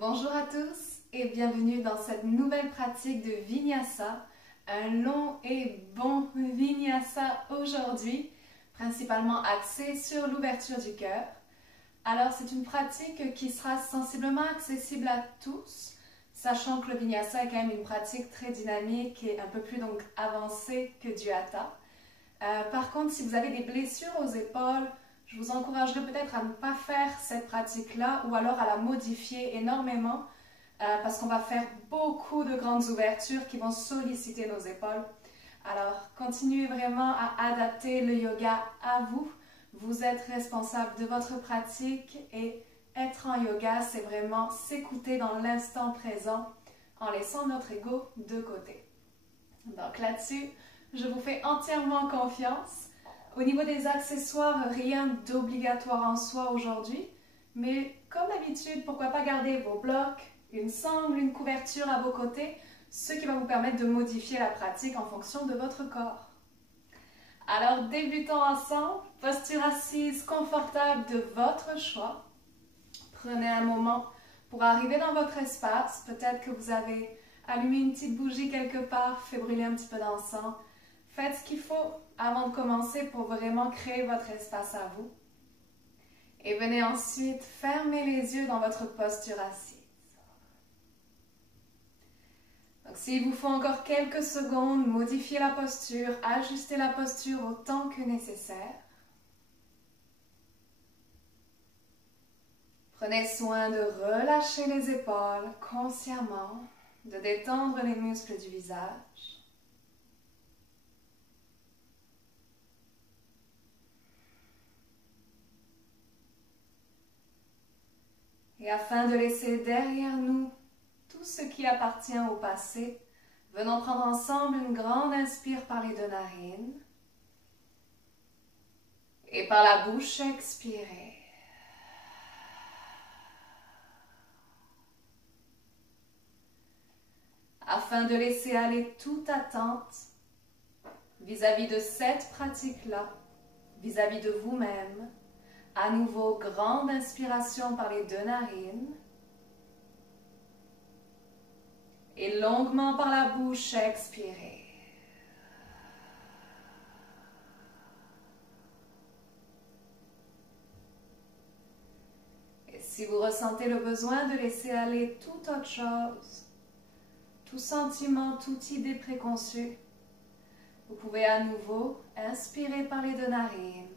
Bonjour à tous et bienvenue dans cette nouvelle pratique de Vinyasa, un long et bon Vinyasa aujourd'hui, principalement axé sur l'ouverture du cœur. Alors c'est une pratique qui sera sensiblement accessible à tous, sachant que le Vinyasa est quand même une pratique très dynamique et un peu plus donc avancée que du Hatha. Par contre, si vous avez des blessures aux épaules, je vous encouragerais peut-être à ne pas faire cette pratique-là ou alors à la modifier énormément parce qu'on va faire beaucoup de grandes ouvertures qui vont solliciter nos épaules. Alors, continuez vraiment à adapter le yoga à vous. Vous êtes responsable de votre pratique et être en yoga, c'est vraiment s'écouter dans l'instant présent en laissant notre ego de côté. Donc là-dessus, je vous fais entièrement confiance. Au niveau des accessoires, rien d'obligatoire en soi aujourd'hui, mais comme d'habitude, pourquoi pas garder vos blocs, une sangle, une couverture à vos côtés, ce qui va vous permettre de modifier la pratique en fonction de votre corps. Alors débutons ensemble, posture assise confortable de votre choix. Prenez un moment pour arriver dans votre espace, peut-être que vous avez allumé une petite bougie quelque part, fait brûler un petit peu d'encens. Faites ce qu'il faut avant de commencer pour vraiment créer votre espace à vous. Et venez ensuite fermer les yeux dans votre posture assise. Donc s'il vous faut encore quelques secondes, modifiez la posture, ajustez la posture autant que nécessaire. Prenez soin de relâcher les épaules consciemment, de détendre les muscles du visage. Et afin de laisser derrière nous tout ce qui appartient au passé, venons prendre ensemble une grande inspire par les deux narines. Et par la bouche, expirez. Afin de laisser aller toute attente vis-à-vis de cette pratique-là, vis-à-vis de vous-même, à nouveau, grande inspiration par les deux narines. Et longuement par la bouche, expirez. Et si vous ressentez le besoin de laisser aller toute autre chose, tout sentiment, toute idée préconçue, vous pouvez à nouveau inspirer par les deux narines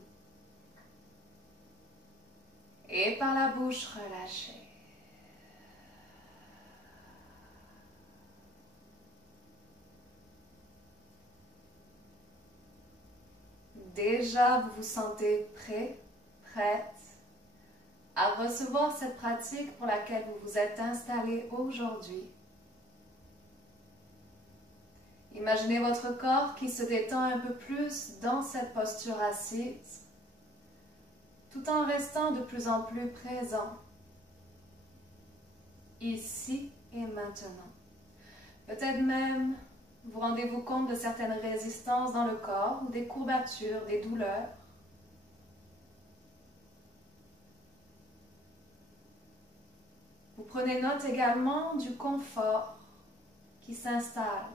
et par la bouche relâcher. Déjà, vous vous sentez prêt, prête à recevoir cette pratique pour laquelle vous vous êtes installé aujourd'hui. Imaginez votre corps qui se détend un peu plus dans cette posture assise, tout en restant de plus en plus présent, ici et maintenant. Peut-être même vous rendez-vous compte de certaines résistances dans le corps, ou des courbatures, des douleurs. Vous prenez note également du confort qui s'installe.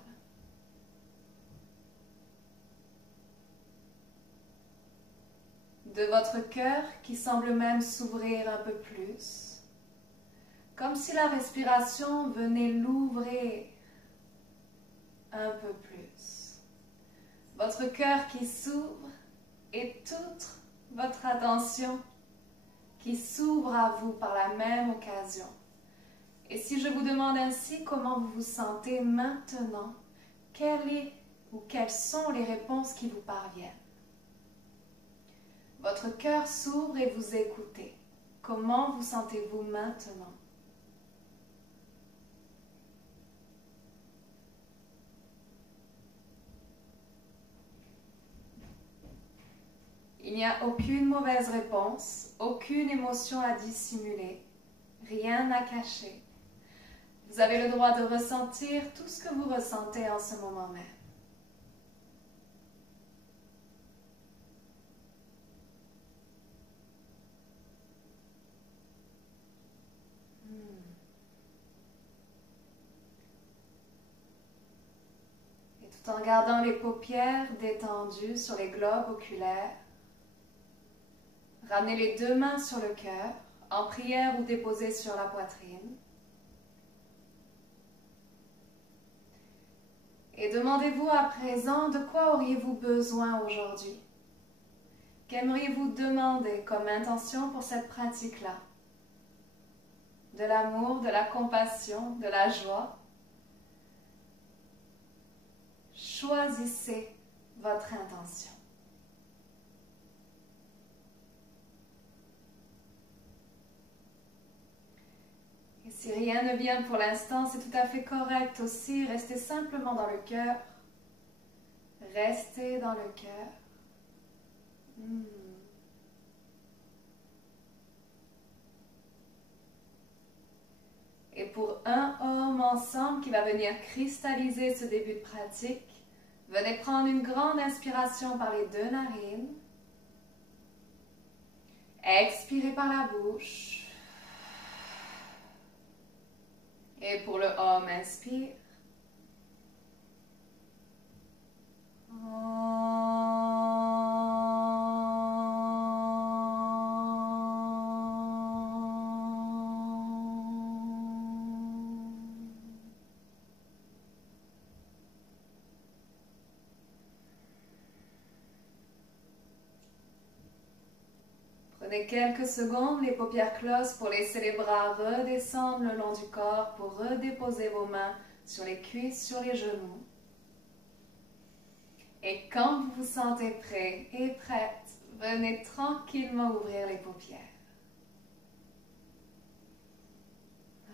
De votre cœur qui semble même s'ouvrir un peu plus, comme si la respiration venait l'ouvrir un peu plus. Votre cœur qui s'ouvre et toute votre attention qui s'ouvre à vous par la même occasion. Et si je vous demande ainsi comment vous vous sentez maintenant, quelles sont les réponses qui vous parviennent? Votre cœur s'ouvre et vous écoutez. Comment vous sentez-vous maintenant? Il n'y a aucune mauvaise réponse, aucune émotion à dissimuler, rien à cacher. Vous avez le droit de ressentir tout ce que vous ressentez en ce moment même. tout en gardant les paupières détendues sur les globes oculaires. Ramenez les deux mains sur le cœur, en prière ou déposées sur la poitrine. Et demandez-vous à présent de quoi auriez-vous besoin aujourd'hui? Qu'aimeriez-vous demander comme intention pour cette pratique-là? De l'amour, de la compassion, de la joie? Choisissez votre intention. Et si rien ne vient pour l'instant, c'est tout à fait correct aussi. Restez simplement dans le cœur. Restez dans le cœur. Et pour un homme ensemble qui va venir cristalliser ce début de pratique, venez prendre une grande inspiration par les deux narines. Expirez par la bouche. Et pour le homme, inspire. Prenez quelques secondes, les paupières closes pour laisser les bras redescendre le long du corps, pour redéposer vos mains sur les cuisses, sur les genoux. Et quand vous vous sentez prêt et prête, venez tranquillement ouvrir les paupières.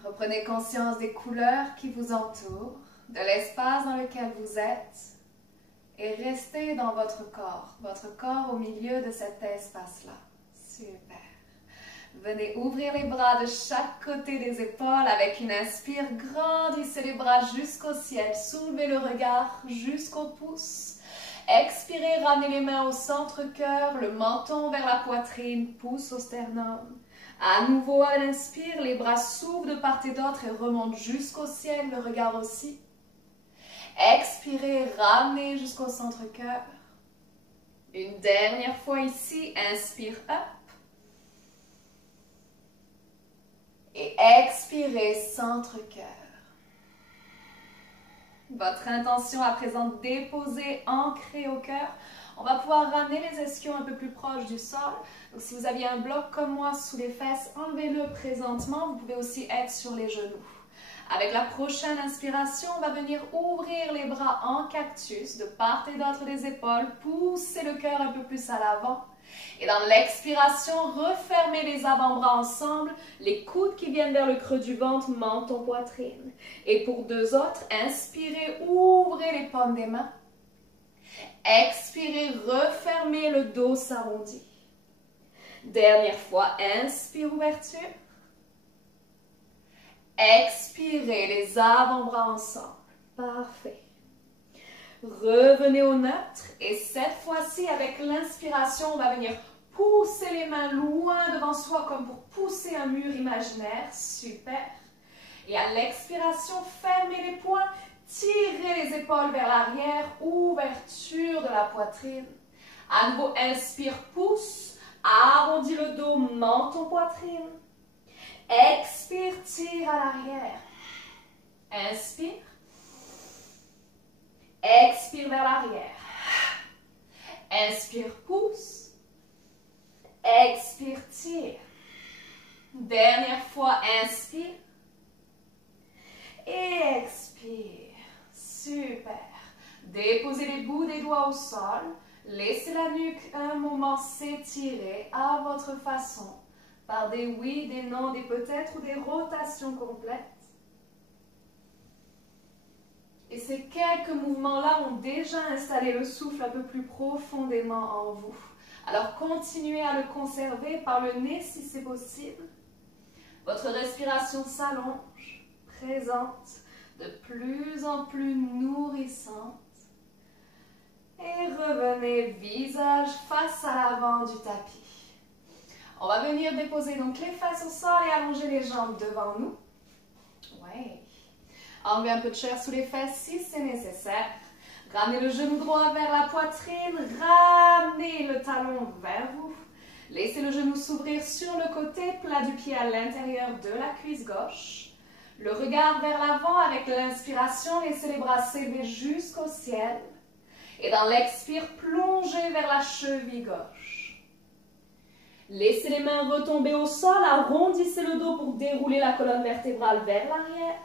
Reprenez conscience des couleurs qui vous entourent, de l'espace dans lequel vous êtes, et restez dans votre corps au milieu de cet espace-là. Super. Venez ouvrir les bras de chaque côté des épaules avec une inspire. Grandissez les bras jusqu'au ciel. Soulevez le regard jusqu'au pouce. Expirez, ramenez les mains au centre-cœur, le menton vers la poitrine, pouce au sternum. À nouveau, à l'inspire, les bras s'ouvrent de part et d'autre et remontent jusqu'au ciel, le regard aussi. Expirez, ramenez jusqu'au centre-cœur. Une dernière fois ici, inspire, up. Et expirez, centre-cœur. Votre intention à présent déposée, ancrée au cœur. On va pouvoir ramener les ischions un peu plus proches du sol. Donc si vous aviez un bloc comme moi sous les fesses, enlevez-le présentement. Vous pouvez aussi être sur les genoux. Avec la prochaine inspiration, on va venir ouvrir les bras en cactus de part et d'autre des épaules. Poussez le cœur un peu plus à l'avant. Et dans l'expiration, refermez les avant-bras ensemble, les coudes qui viennent vers le creux du ventre, menton, poitrine. Et pour deux autres, inspirez, ouvrez les paumes des mains. Expirez, refermez, le dos s'arrondit. Dernière fois, inspire, ouverture. Expirez, les avant-bras ensemble. Parfait. Revenez au neutre et cette fois-ci, avec l'inspiration, on va venir pousser les mains loin devant soi comme pour pousser un mur imaginaire. Super. Et à l'expiration, fermez les poings, tirez les épaules vers l'arrière, ouverture de la poitrine. À nouveau, inspire, pousse, arrondis le dos, menton, poitrine. Expire, tire à l'arrière. Inspire. Expire vers l'arrière. Inspire, pousse. Expire, tire. Dernière fois, inspire. Et expire. Super. Déposez les bouts des doigts au sol. Laissez la nuque un moment s'étirer à votre façon. Par des oui, des non, des peut-être ou des rotations complètes. Et ces quelques mouvements-là ont déjà installé le souffle un peu plus profondément en vous. Alors continuez à le conserver par le nez si c'est possible. Votre respiration s'allonge, présente, de plus en plus nourrissante. Et revenez visage face à l'avant du tapis. On va venir déposer donc les fesses au sol et allonger les jambes devant nous. Ouais. Enlevez un peu de chair sous les fesses si c'est nécessaire. Ramenez le genou droit vers la poitrine, ramenez le talon vers vous. Laissez le genou s'ouvrir sur le côté, plat du pied à l'intérieur de la cuisse gauche. Le regard vers l'avant avec l'inspiration, laissez les bras s'élever jusqu'au ciel. Et dans l'expire, plongez vers la cheville gauche. Laissez les mains retomber au sol, arrondissez le dos pour dérouler la colonne vertébrale vers l'arrière.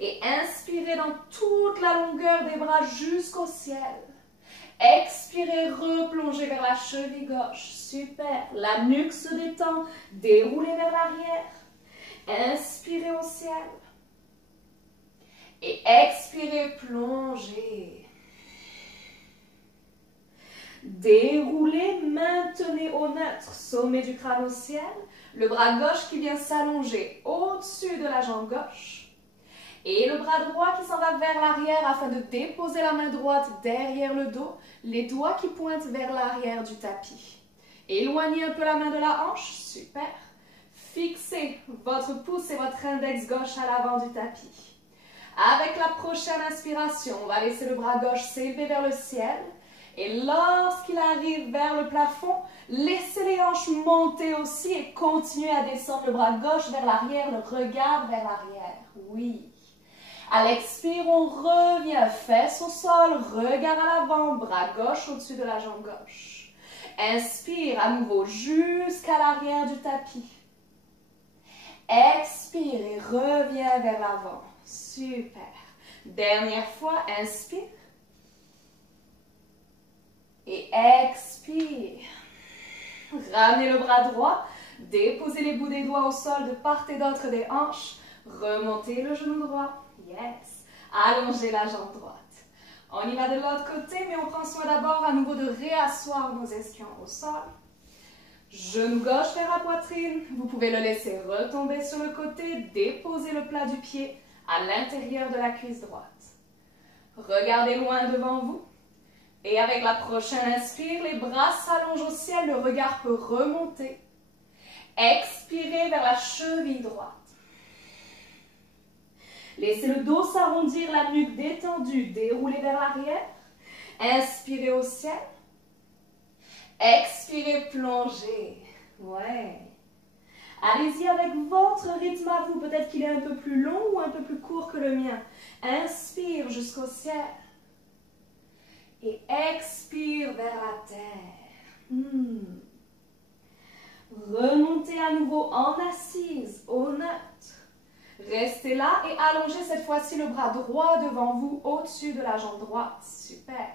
Et inspirez dans toute la longueur des bras jusqu'au ciel. Expirez, replongez vers la cheville gauche. Super. La nuque se détend, déroulez vers l'arrière. Inspirez au ciel. Et expirez, plongez. Déroulez, maintenez au neutre, sommet du crâne au ciel. Le bras gauche qui vient s'allonger au-dessus de la jambe gauche. Et le bras droit qui s'en va vers l'arrière afin de déposer la main droite derrière le dos, les doigts qui pointent vers l'arrière du tapis. Éloignez un peu la main de la hanche, super. Fixez votre pouce et votre index gauche à l'avant du tapis. Avec la prochaine inspiration, on va laisser le bras gauche s'élever vers le ciel. Et lorsqu'il arrive vers le plafond, laissez les hanches monter aussi et continuez à descendre le bras gauche vers l'arrière, le regard vers l'arrière. Oui. À l'expire, on revient, fesses au sol, regard à l'avant, bras gauche au-dessus de la jambe gauche. Inspire à nouveau jusqu'à l'arrière du tapis. Expire et reviens vers l'avant. Super. Dernière fois, inspire. Et expire. Ramenez le bras droit, déposez les bouts des doigts au sol de part et d'autre des hanches, remontez le genou droit. Yes. Allongez la jambe droite. On y va de l'autre côté, mais on prend soin d'abord à nouveau de réasseoir nos ischions au sol. Genou gauche vers la poitrine. Vous pouvez le laisser retomber sur le côté, déposer le plat du pied à l'intérieur de la cuisse droite. Regardez loin devant vous. Et avec la prochaine inspire, les bras s'allongent au ciel, le regard peut remonter. Expirez vers la cheville droite. Laissez le dos s'arrondir, la nuque détendue, déroulez vers l'arrière. Inspirez au ciel. Expirez, plongez. Ouais. Allez-y avec votre rythme à vous. Peut-être qu'il est un peu plus long ou un peu plus court que le mien. Inspire jusqu'au ciel. Et expire vers la terre. Remontez à nouveau en assise, au neutre. Restez là et allongez cette fois-ci le bras droit devant vous, au-dessus de la jambe droite. Super.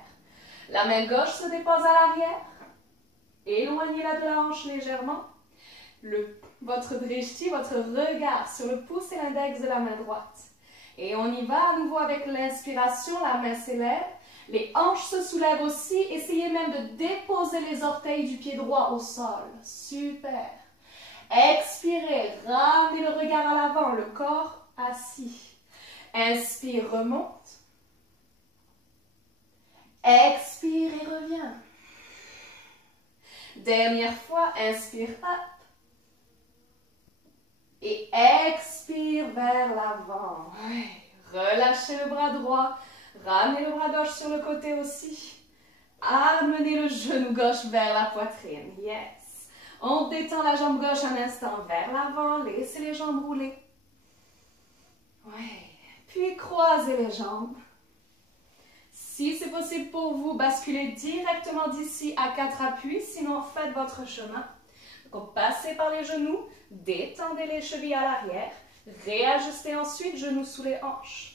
La main gauche se dépose à l'arrière. Éloignez-la de la hanche légèrement. Votre drishti, votre regard sur le pouce et l'index de la main droite. Et on y va à nouveau avec l'inspiration, la main s'élève. Les hanches se soulèvent aussi. Essayez même de déposer les orteils du pied droit au sol. Super. Expirez, ramenez le regard à l'avant, le corps assis. Inspire, remonte. Expire et reviens. Dernière fois, inspire, up. Et expire vers l'avant. Relâchez le bras droit. Ramenez le bras gauche sur le côté aussi. Amenez le genou gauche vers la poitrine. Yes. On détend la jambe gauche un instant vers l'avant. Laissez les jambes rouler. Ouais. Puis croisez les jambes. Si c'est possible pour vous, basculez directement d'ici à 4 appuis. Sinon, faites votre chemin. Donc, passez par les genoux. Détendez les chevilles à l'arrière. Réajustez ensuite, genoux sous les hanches.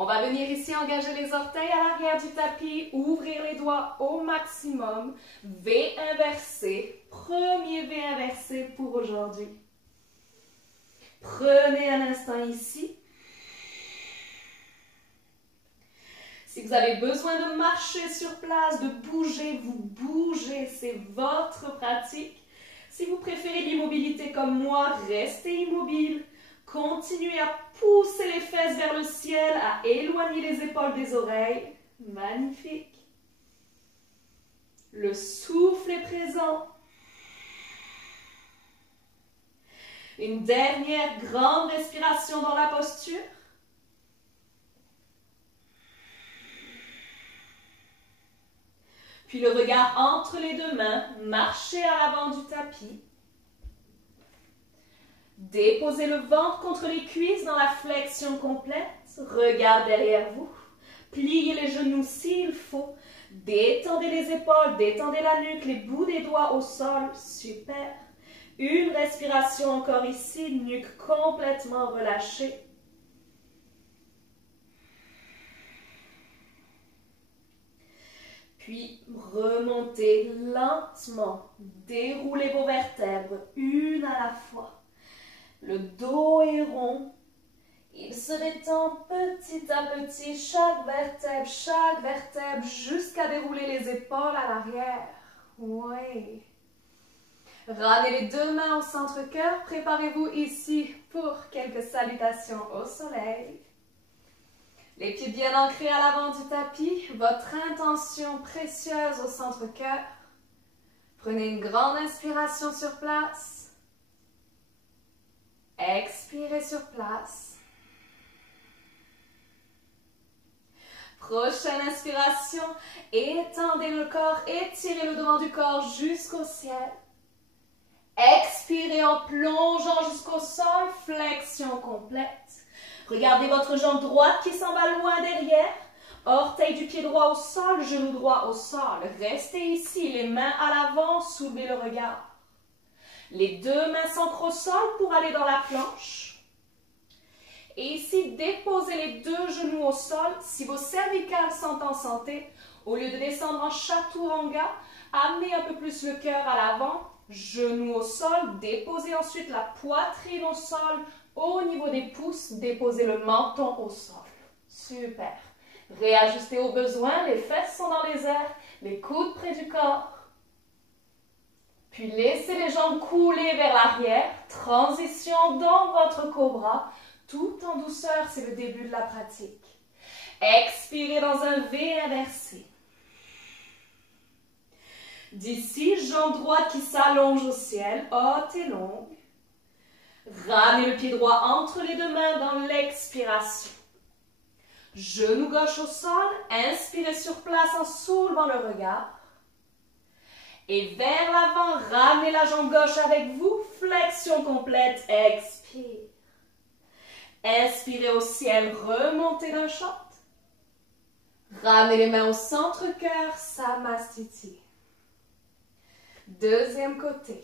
On va venir ici engager les orteils à l'arrière du tapis, ouvrir les doigts au maximum. V inversé, premier V inversé pour aujourd'hui. Prenez un instant ici. Si vous avez besoin de marcher sur place, de bouger, vous bougez, c'est votre pratique. Si vous préférez l'immobilité comme moi, restez immobile. Continuez à pousser les fesses vers le ciel, à éloigner les épaules des oreilles. Magnifique. Le souffle est présent. Une dernière grande respiration dans la posture. Puis le regard entre les deux mains, marchez à l'avant du tapis. Déposez le ventre contre les cuisses dans la flexion complète. Regard derrière vous. Pliez les genoux s'il faut. Détendez les épaules, détendez la nuque, les bouts des doigts au sol. Super. Une respiration encore ici, nuque complètement relâchée. Puis remontez lentement. Déroulez vos vertèbres une à la fois. Le dos est rond. Il se détend petit à petit, chaque vertèbre, jusqu'à dérouler les épaules à l'arrière. Oui. Ramenez les deux mains au centre-cœur. Préparez-vous ici pour quelques salutations au soleil. Les pieds bien ancrés à l'avant du tapis. Votre intention précieuse au centre-cœur. Prenez une grande inspiration sur place. Expirez sur place. Prochaine inspiration, étendez le corps, étirez le devant du corps jusqu'au ciel. Expirez en plongeant jusqu'au sol, flexion complète. Regardez votre jambe droite qui s'en va loin derrière. Orteil du pied droit au sol, genou droit au sol. Restez ici, les mains à l'avant, soulevez le regard. Les deux mains s'ancrent au sol pour aller dans la planche. Et ici, déposez les deux genoux au sol. Si vos cervicales sont en santé, au lieu de descendre en chaturanga, amenez un peu plus le cœur à l'avant. Genoux au sol, déposez ensuite la poitrine au sol. Au niveau des pouces, déposez le menton au sol. Super. Réajustez au besoin, les fesses sont dans les airs, les coudes près du corps. Puis laissez les jambes couler vers l'arrière. Transition dans votre cobra. Tout en douceur, c'est le début de la pratique. Expirez dans un V inversé. D'ici, jambe droite qui s'allonge au ciel, haute et longue. Ramenez le pied droit entre les deux mains dans l'expiration. Genou gauche au sol, inspirez sur place en soulevant le regard. Et vers l'avant, ramenez la jambe gauche avec vous, flexion complète, expire. Inspirez au ciel, remontez d'un shot. Ramenez les mains au centre-cœur, Samastiti. Deuxième côté.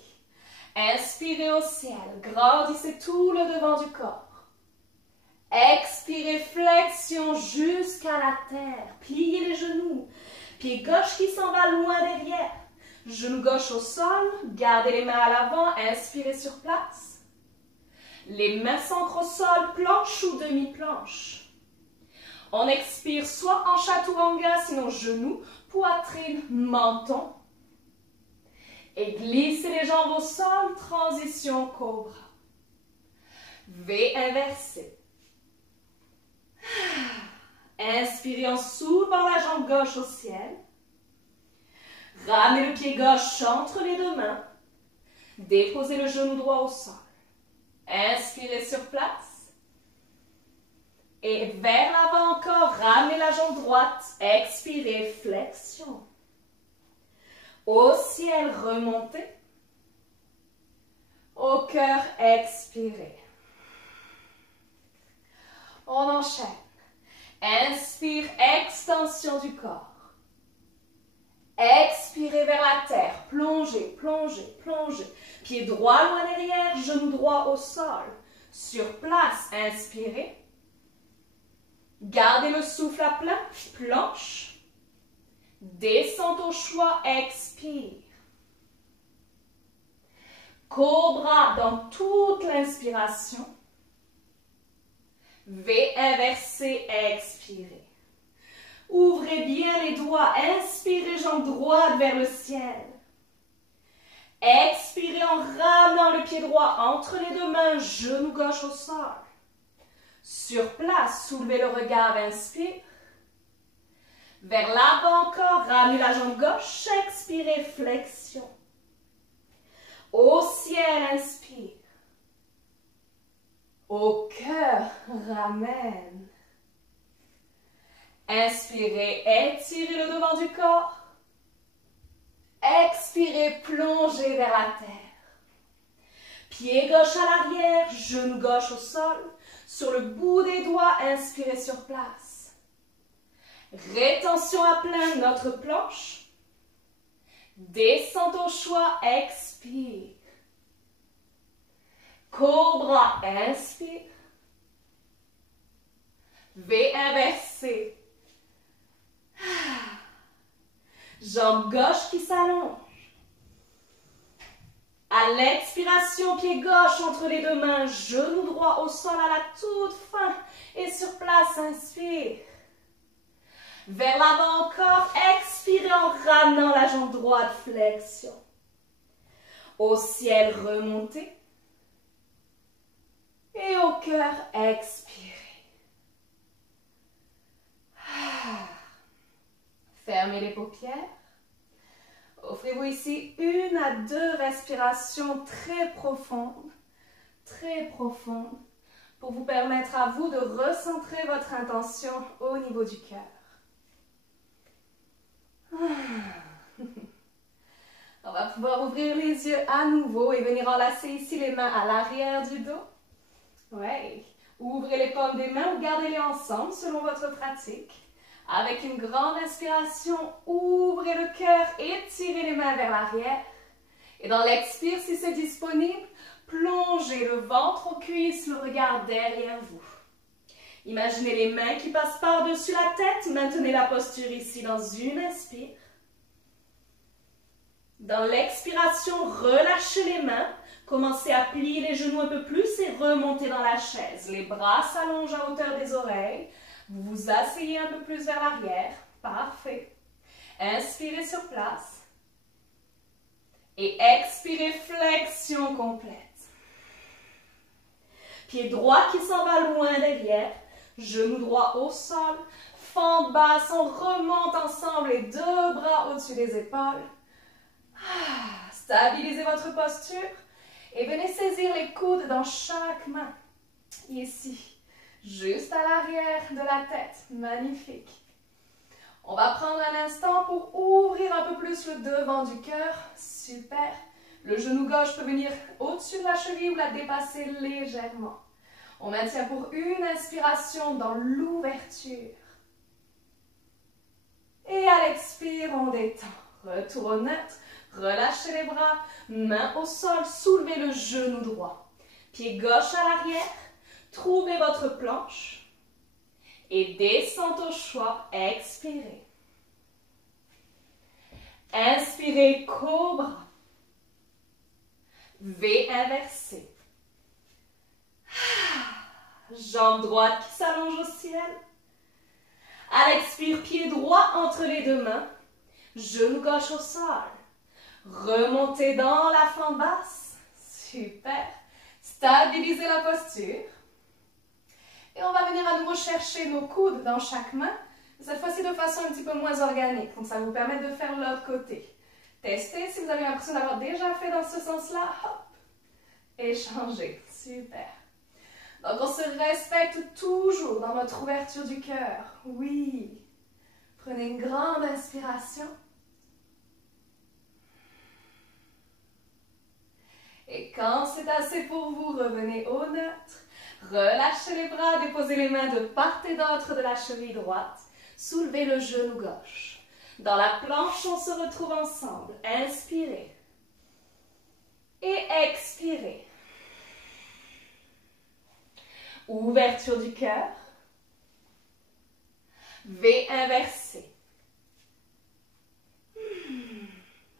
Inspirez au ciel, grandissez tout le devant du corps. Expirez, flexion jusqu'à la terre. Pliez les genoux. Pied gauche qui s'en va loin derrière. Genou gauche au sol, gardez les mains à l'avant, inspirez sur place. Les mains s'ancrent au sol, planche ou demi-planche. On expire soit en chaturanga, sinon genou, poitrine, menton. Et glissez les jambes au sol, transition cobra. V inversé. Inspirez en soulevant la jambe gauche au ciel. Ramenez le pied gauche entre les deux mains. Déposez le genou droit au sol. Inspirez sur place. Et vers l'avant encore, ramenez la jambe droite. Expirez, flexion. Au ciel, remontez. Au cœur, expirez. On enchaîne. Inspire, extension du corps. Expirez vers la terre. Plongez, plongez, plongez. Pied droit loin derrière, genou droit au sol. Sur place, inspirez. Gardez le souffle à plein, planche. Descente au choix, expire. Cobra dans toute l'inspiration. V inversé, expirez. Ouvrez bien les doigts, inspirez jambe droite vers le ciel. Expirez en ramenant le pied droit entre les deux mains, genou gauche au sol. Sur place, soulevez le regard, inspire. Vers l'avant encore, ramenez la jambe gauche, expirez, flexion. Au ciel, inspire. Au cœur, ramène. Inspirez, étirez le devant du corps. Expirez, plongez vers la terre. Pied gauche à l'arrière, genou gauche au sol. Sur le bout des doigts, inspirez sur place. Rétention à plein notre planche. Descente au choix, expire. Cobra, inspire. V inversé. Jambe gauche qui s'allonge. À l'expiration, pied gauche entre les deux mains, genou droit au sol à la toute fin. Et sur place, inspire. Vers l'avant encore, expirez en ramenant la jambe droite, flexion. Au ciel, remontez. Et au cœur, expirez. Fermez les paupières. Offrez-vous ici 1 à 2 respirations très profondes, pour vous permettre à vous de recentrer votre intention au niveau du cœur. On va pouvoir ouvrir les yeux à nouveau et venir enlacer ici les mains à l'arrière du dos. Ouais. Ouvrez les paumes des mains ou gardez-les ensemble selon votre pratique. Avec une grande inspiration, ouvrez le cœur, étirez les mains vers l'arrière. Et dans l'expire, si c'est disponible, plongez le ventre aux cuisses, le regard derrière vous. Imaginez les mains qui passent par-dessus la tête. Maintenez la posture ici dans une inspire. Dans l'expiration, relâchez les mains. Commencez à plier les genoux un peu plus et remontez dans la chaise. Les bras s'allongent à hauteur des oreilles. Vous vous asseyez un peu plus vers l'arrière. Parfait. Inspirez sur place. Et expirez, flexion complète. Pied droit qui s'en va loin derrière. Genou droit au sol. Fente basse, on remonte ensemble les 2 bras au-dessus des épaules. Stabilisez votre posture. Et venez saisir les coudes dans chaque main. Ici. Juste à l'arrière de la tête. Magnifique. On va prendre un instant pour ouvrir un peu plus le devant du cœur. Super. Le genou gauche peut venir au-dessus de la cheville ou la dépasser légèrement. On maintient pour une inspiration dans l'ouverture. Et à l'expire, on détend. Retour au neutre. Relâchez les bras. Main au sol. Soulevez le genou droit. Pied gauche à l'arrière. Trouvez votre planche et descente au choix, expirez. Inspirez, cobra. V inversé. Jambe droite qui s'allonge au ciel. À l'expire, pied droit entre les 2 mains. Genou gauche au sol. Remontez dans la fente basse. Super. Stabilisez la posture. Et on va venir à nouveau chercher nos coudes dans chaque main, cette fois-ci de façon un petit peu moins organique. Donc ça va vous permettre de faire l'autre côté. Testez si vous avez l'impression d'avoir déjà fait dans ce sens-là. Hop! Et changez. Super. Donc on se respecte toujours dans notre ouverture du cœur. Oui. Prenez une grande inspiration. Et quand c'est assez pour vous, revenez au neutre. Relâchez les bras, déposez les mains de part et d'autre de la cheville droite. Soulevez le genou gauche. Dans la planche, on se retrouve ensemble. Inspirez. Et expirez. Ouverture du cœur. V inversé.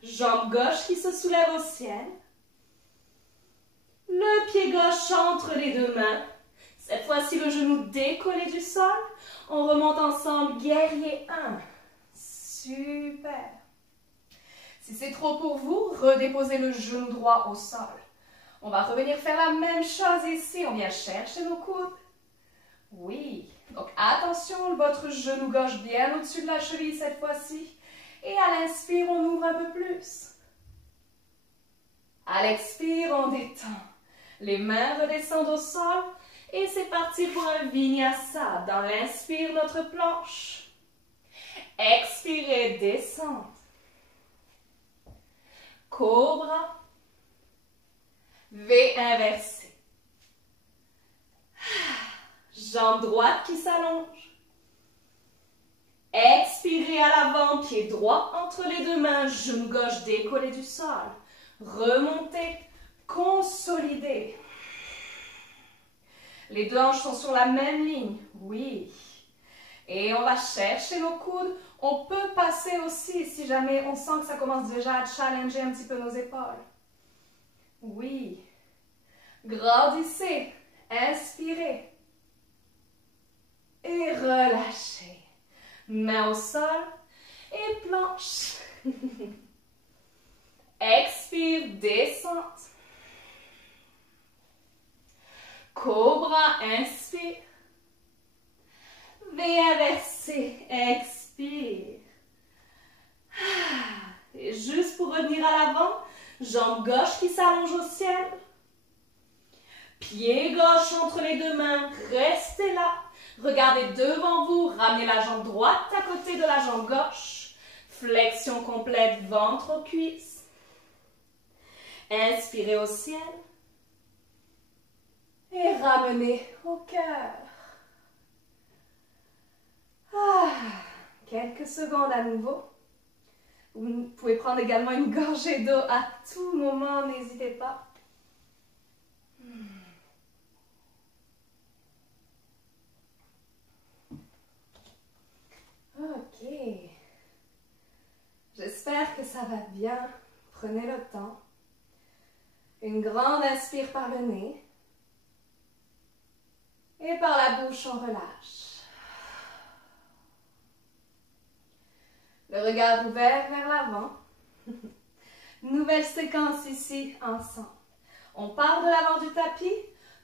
Jambe gauche qui se soulève au ciel. Le pied gauche entre les 2 mains. Cette fois-ci, le genou décollé du sol. On remonte ensemble, guerrier 1. Super. Si c'est trop pour vous, redéposez le genou droit au sol. On va revenir faire la même chose ici. On vient chercher nos coudes. Oui. Donc attention, votre genou gauche bien au-dessus de la cheville cette fois-ci. Et à l'inspire, on ouvre un peu plus. À l'expire, on détend. Les mains redescendent au sol. Et c'est parti pour un vinyasa. Dans l'inspire, notre planche. Expirez, descente. Cobra. V inversé. Jambe droite qui s'allonge. Expirez à l'avant, pied droit entre les deux mains, genou gauche décollé du sol. Remontez, consolidez. Les deux hanches sont sur la même ligne, oui. Et on va chercher nos coudes. On peut passer aussi si jamais on sent que ça commence déjà à challenger un petit peu nos épaules. Oui. Grandissez, inspirez. Et relâchez. Main au sol et planche. Expire, descente. Cobra, inspire. V inversé, expire. Et juste pour revenir à l'avant, jambe gauche qui s'allonge au ciel. Pied gauche entre les deux mains, restez là. Regardez devant vous, ramenez la jambe droite à côté de la jambe gauche. Flexion complète, ventre aux cuisses. Inspirez au ciel. Et ramenez au cœur. Quelques secondes à nouveau. Vous pouvez prendre également une gorgée d'eau à tout moment, n'hésitez pas. Ok. J'espère que ça va bien. Prenez le temps. Une grande inspire par le nez. Et par la bouche, on relâche. Le regard ouvert vers l'avant. Nouvelle séquence ici, ensemble. On part de l'avant du tapis.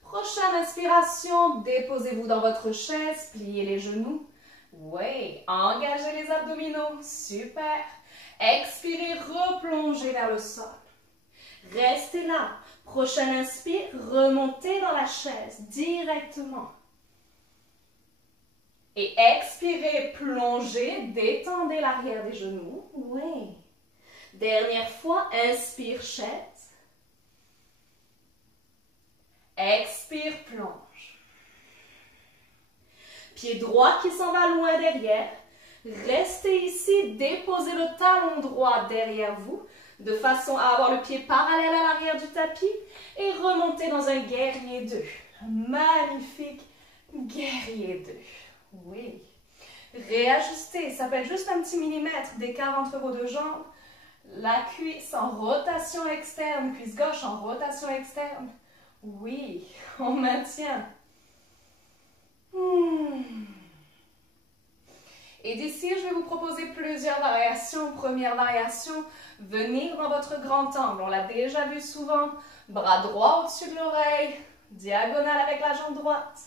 Prochaine inspiration, déposez-vous dans votre chaise, pliez les genoux. Oui, engagez les abdominaux, super. Expirez, replongez vers le sol. Restez là. Prochaine inspire, remontez dans la chaise directement. Et expirez, plongez, détendez l'arrière des genoux. Oui. Dernière fois, inspire, chaise. Expire, plonge. Pied droit qui s'en va loin derrière. Restez ici, déposez le talon droit derrière vous, de façon à avoir le pied parallèle à l'arrière du tapis et remontez dans un guerrier 2. Magnifique guerrier 2. Oui. Réajustez, ça fait juste un petit millimètre d'écart entre vos deux jambes. La cuisse en rotation externe, cuisse gauche en rotation externe. Oui, on maintient. Et d'ici, je vais vous proposer plusieurs variations. Première variation, venir dans votre grand angle. On l'a déjà vu souvent. Bras droit au-dessus de l'oreille, diagonale avec la jambe droite.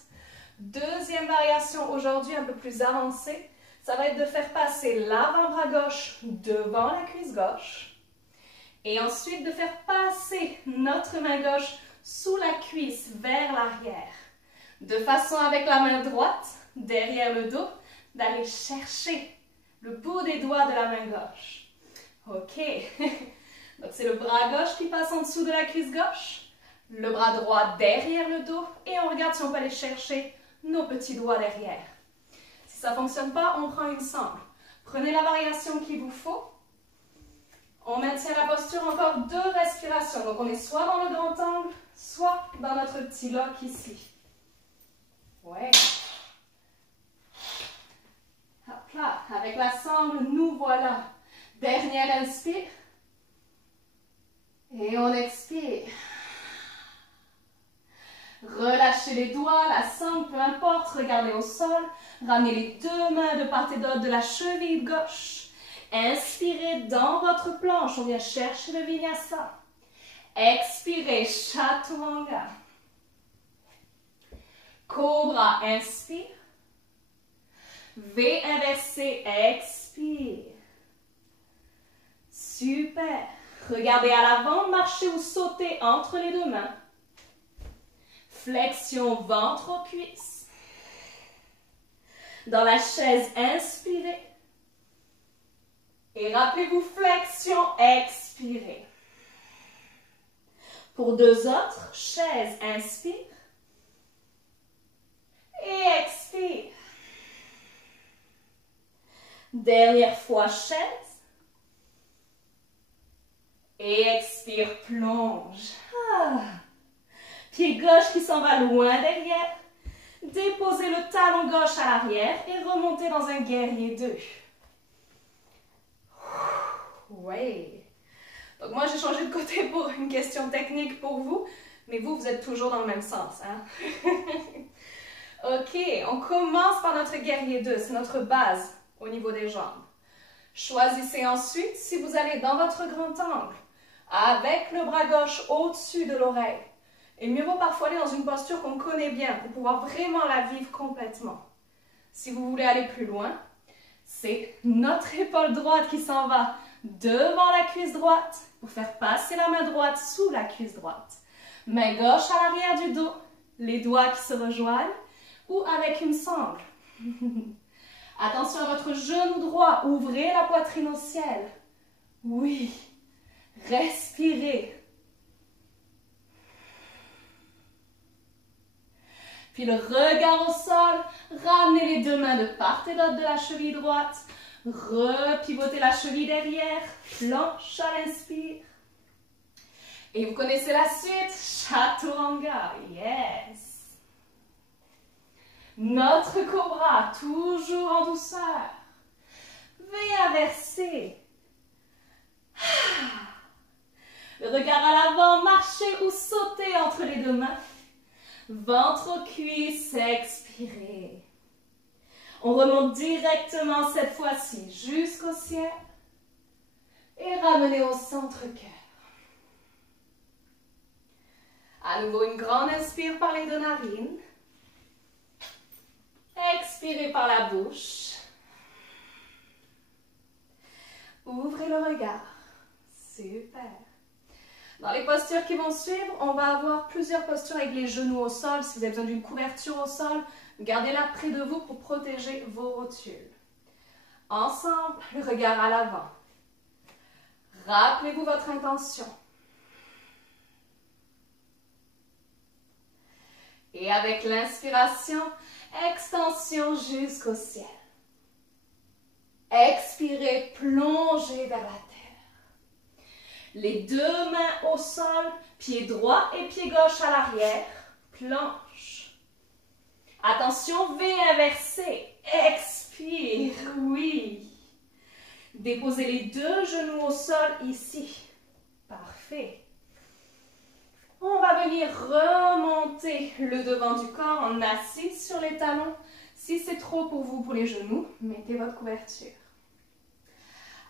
Deuxième variation aujourd'hui, un peu plus avancée, ça va être de faire passer l'avant-bras gauche devant la cuisse gauche. Et ensuite de faire passer notre main gauche sous la cuisse vers l'arrière. De façon avec la main droite, derrière le dos, d'aller chercher le bout des doigts de la main gauche. Ok. Donc c'est le bras gauche qui passe en dessous de la cuisse gauche, le bras droit derrière le dos et on regarde si on peut aller chercher nos petits doigts derrière. Si ça ne fonctionne pas, on prend une sangle. Prenez la variation qu'il vous faut. On maintient la posture encore 2 respirations. Donc on est soit dans le grand angle, soit dans notre petit lock ici. Ouais. Hop là, avec la sangle, nous voilà. Dernière inspire. Et on expire. Relâchez les doigts, la sangle, peu importe, regardez au sol. Ramenez les 2 mains de part et d'autre de la cheville gauche. Inspirez dans votre planche, on vient chercher le vinyasa. Expirez, chaturanga. Cobra, inspire. V inversé, expire. Super. Regardez à l'avant, marchez ou sautez entre les 2 mains. Flexion ventre aux cuisses. Dans la chaise, inspirez. Et rappelez-vous, flexion, expirez. Pour 2 autres, chaise, inspire. Et expire. Dernière fois, chaise. Et expire, plonge. Pied gauche qui s'en va loin derrière. Déposez le talon gauche à l'arrière et remontez dans un guerrier 2. Ouais. Donc moi, j'ai changé de côté pour une question technique pour vous, mais vous êtes toujours dans le même sens. Hein? Ok, on commence par notre guerrier 2, c'est notre base au niveau des jambes. Choisissez ensuite si vous allez dans votre grand angle, avec le bras gauche au-dessus de l'oreille. Et mieux vaut parfois aller dans une posture qu'on connaît bien pour pouvoir vraiment la vivre complètement. Si vous voulez aller plus loin, c'est notre épaule droite qui s'en va devant la cuisse droite pour faire passer la main droite sous la cuisse droite. Main gauche à l'arrière du dos, les doigts qui se rejoignent ou avec une sangle. Attention à votre genou droit, ouvrez la poitrine au ciel. Oui, respirez. Puis le regard au sol, ramenez les 2 mains de part et d'autre de la cheville droite. Repivotez la cheville derrière, planche à l'inspire. Et vous connaissez la suite, Chaturanga, yes. Notre cobra, toujours en douceur. V inversé. Le regard à l'avant, marchez ou sautez entre les 2 mains. Ventre aux cuisses, expirez. On remonte directement cette fois-ci jusqu'au ciel et ramenez au centre-cœur. À nouveau, une grande inspire par les 2 narines. Expirez par la bouche. Ouvrez le regard. Super. Dans les postures qui vont suivre, on va avoir plusieurs postures avec les genoux au sol. Si vous avez besoin d'une couverture au sol, gardez-la près de vous pour protéger vos rotules. Ensemble, le regard à l'avant. Rappelez-vous votre intention. Et avec l'inspiration, extension jusqu'au ciel. Expirez, plongez vers la terre. Les 2 mains au sol, pied droit et pied gauche à l'arrière, planche. Attention, V inversé, expire, oui. Déposez les 2 genoux au sol ici, parfait. On va venir remonter le devant du corps en assis sur les talons. Si c'est trop pour vous pour les genoux, mettez votre couverture.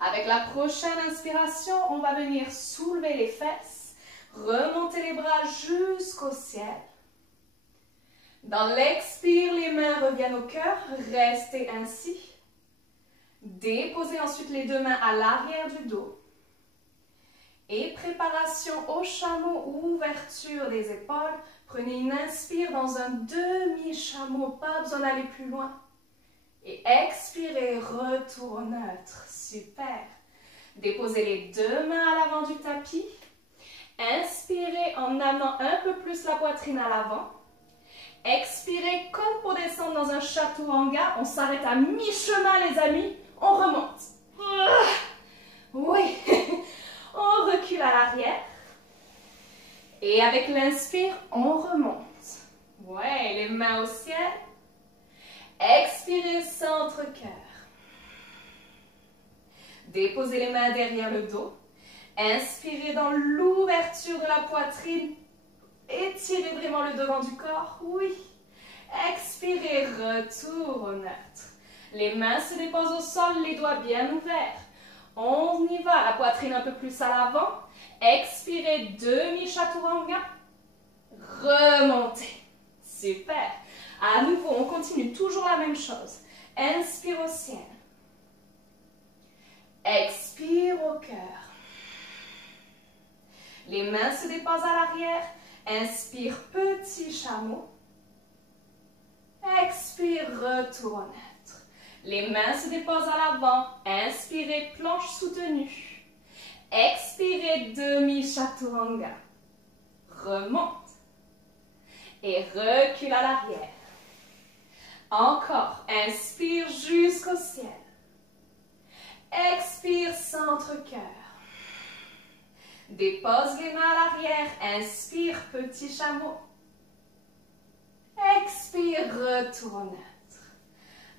Avec la prochaine inspiration, on va venir soulever les fesses, remonter les bras jusqu'au ciel. Dans l'expire, les mains reviennent au cœur, restez ainsi. Déposez ensuite les 2 mains à l'arrière du dos. Et préparation au chameau, ouverture des épaules. Prenez une inspire dans un demi-chameau, pas besoin d'aller plus loin. Et expirez, retour neutre. Super. Déposez les 2 mains à l'avant du tapis. Inspirez en amenant un peu plus la poitrine à l'avant. Expirez comme pour descendre dans un chaturanga. On s'arrête à mi-chemin, les amis. On remonte. Oui. On recule à l'arrière. Et avec l'inspire, on remonte. Ouais, les mains au ciel. Expirez, centre-cœur. Déposez les mains derrière le dos. Inspirez dans l'ouverture de la poitrine. Étirez vraiment le devant du corps. Oui. Expirez, retour au neutre. Les mains se déposent au sol, les doigts bien ouverts. On y va, la poitrine un peu plus à l'avant. Expirez, demi-chaturanga. Remontez. Super. À nouveau, on continue toujours la même chose. Inspire au ciel. Expire au cœur. Les mains se déposent à l'arrière. Inspire, petit chameau. Expire, retour au neutre. Les mains se déposent à l'avant. Inspirez, planche soutenue. Expirez, demi-chaturanga. remonte. Et recule à l'arrière. Encore, inspire jusqu'au ciel. Expire, centre-cœur. Dépose les mains à l'arrière, inspire, petit chameau. Expire, retour au neutre.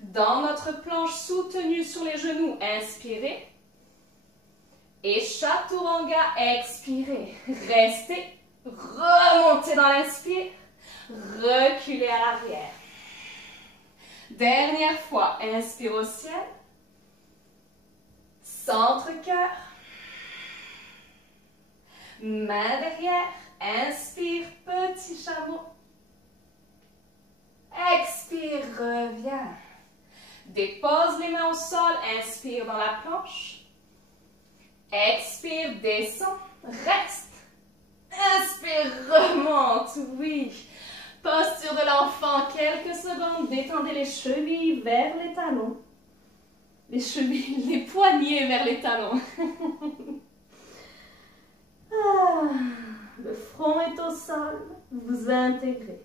Dans notre planche soutenue sur les genoux, inspirez. Et chaturanga, expirez. Restez, remontez dans l'inspire, reculez à l'arrière. Dernière fois, inspire au ciel. Centre-cœur. Main derrière, inspire, petit chameau. Expire, reviens. Dépose les mains au sol, inspire dans la planche. Expire, descend, reste. Inspire, remonte, oui. Posture de l'enfant, quelques secondes, détendez les chevilles vers les talons. Les chevilles, les poignets vers les talons. Le front est au sol, vous intégrez.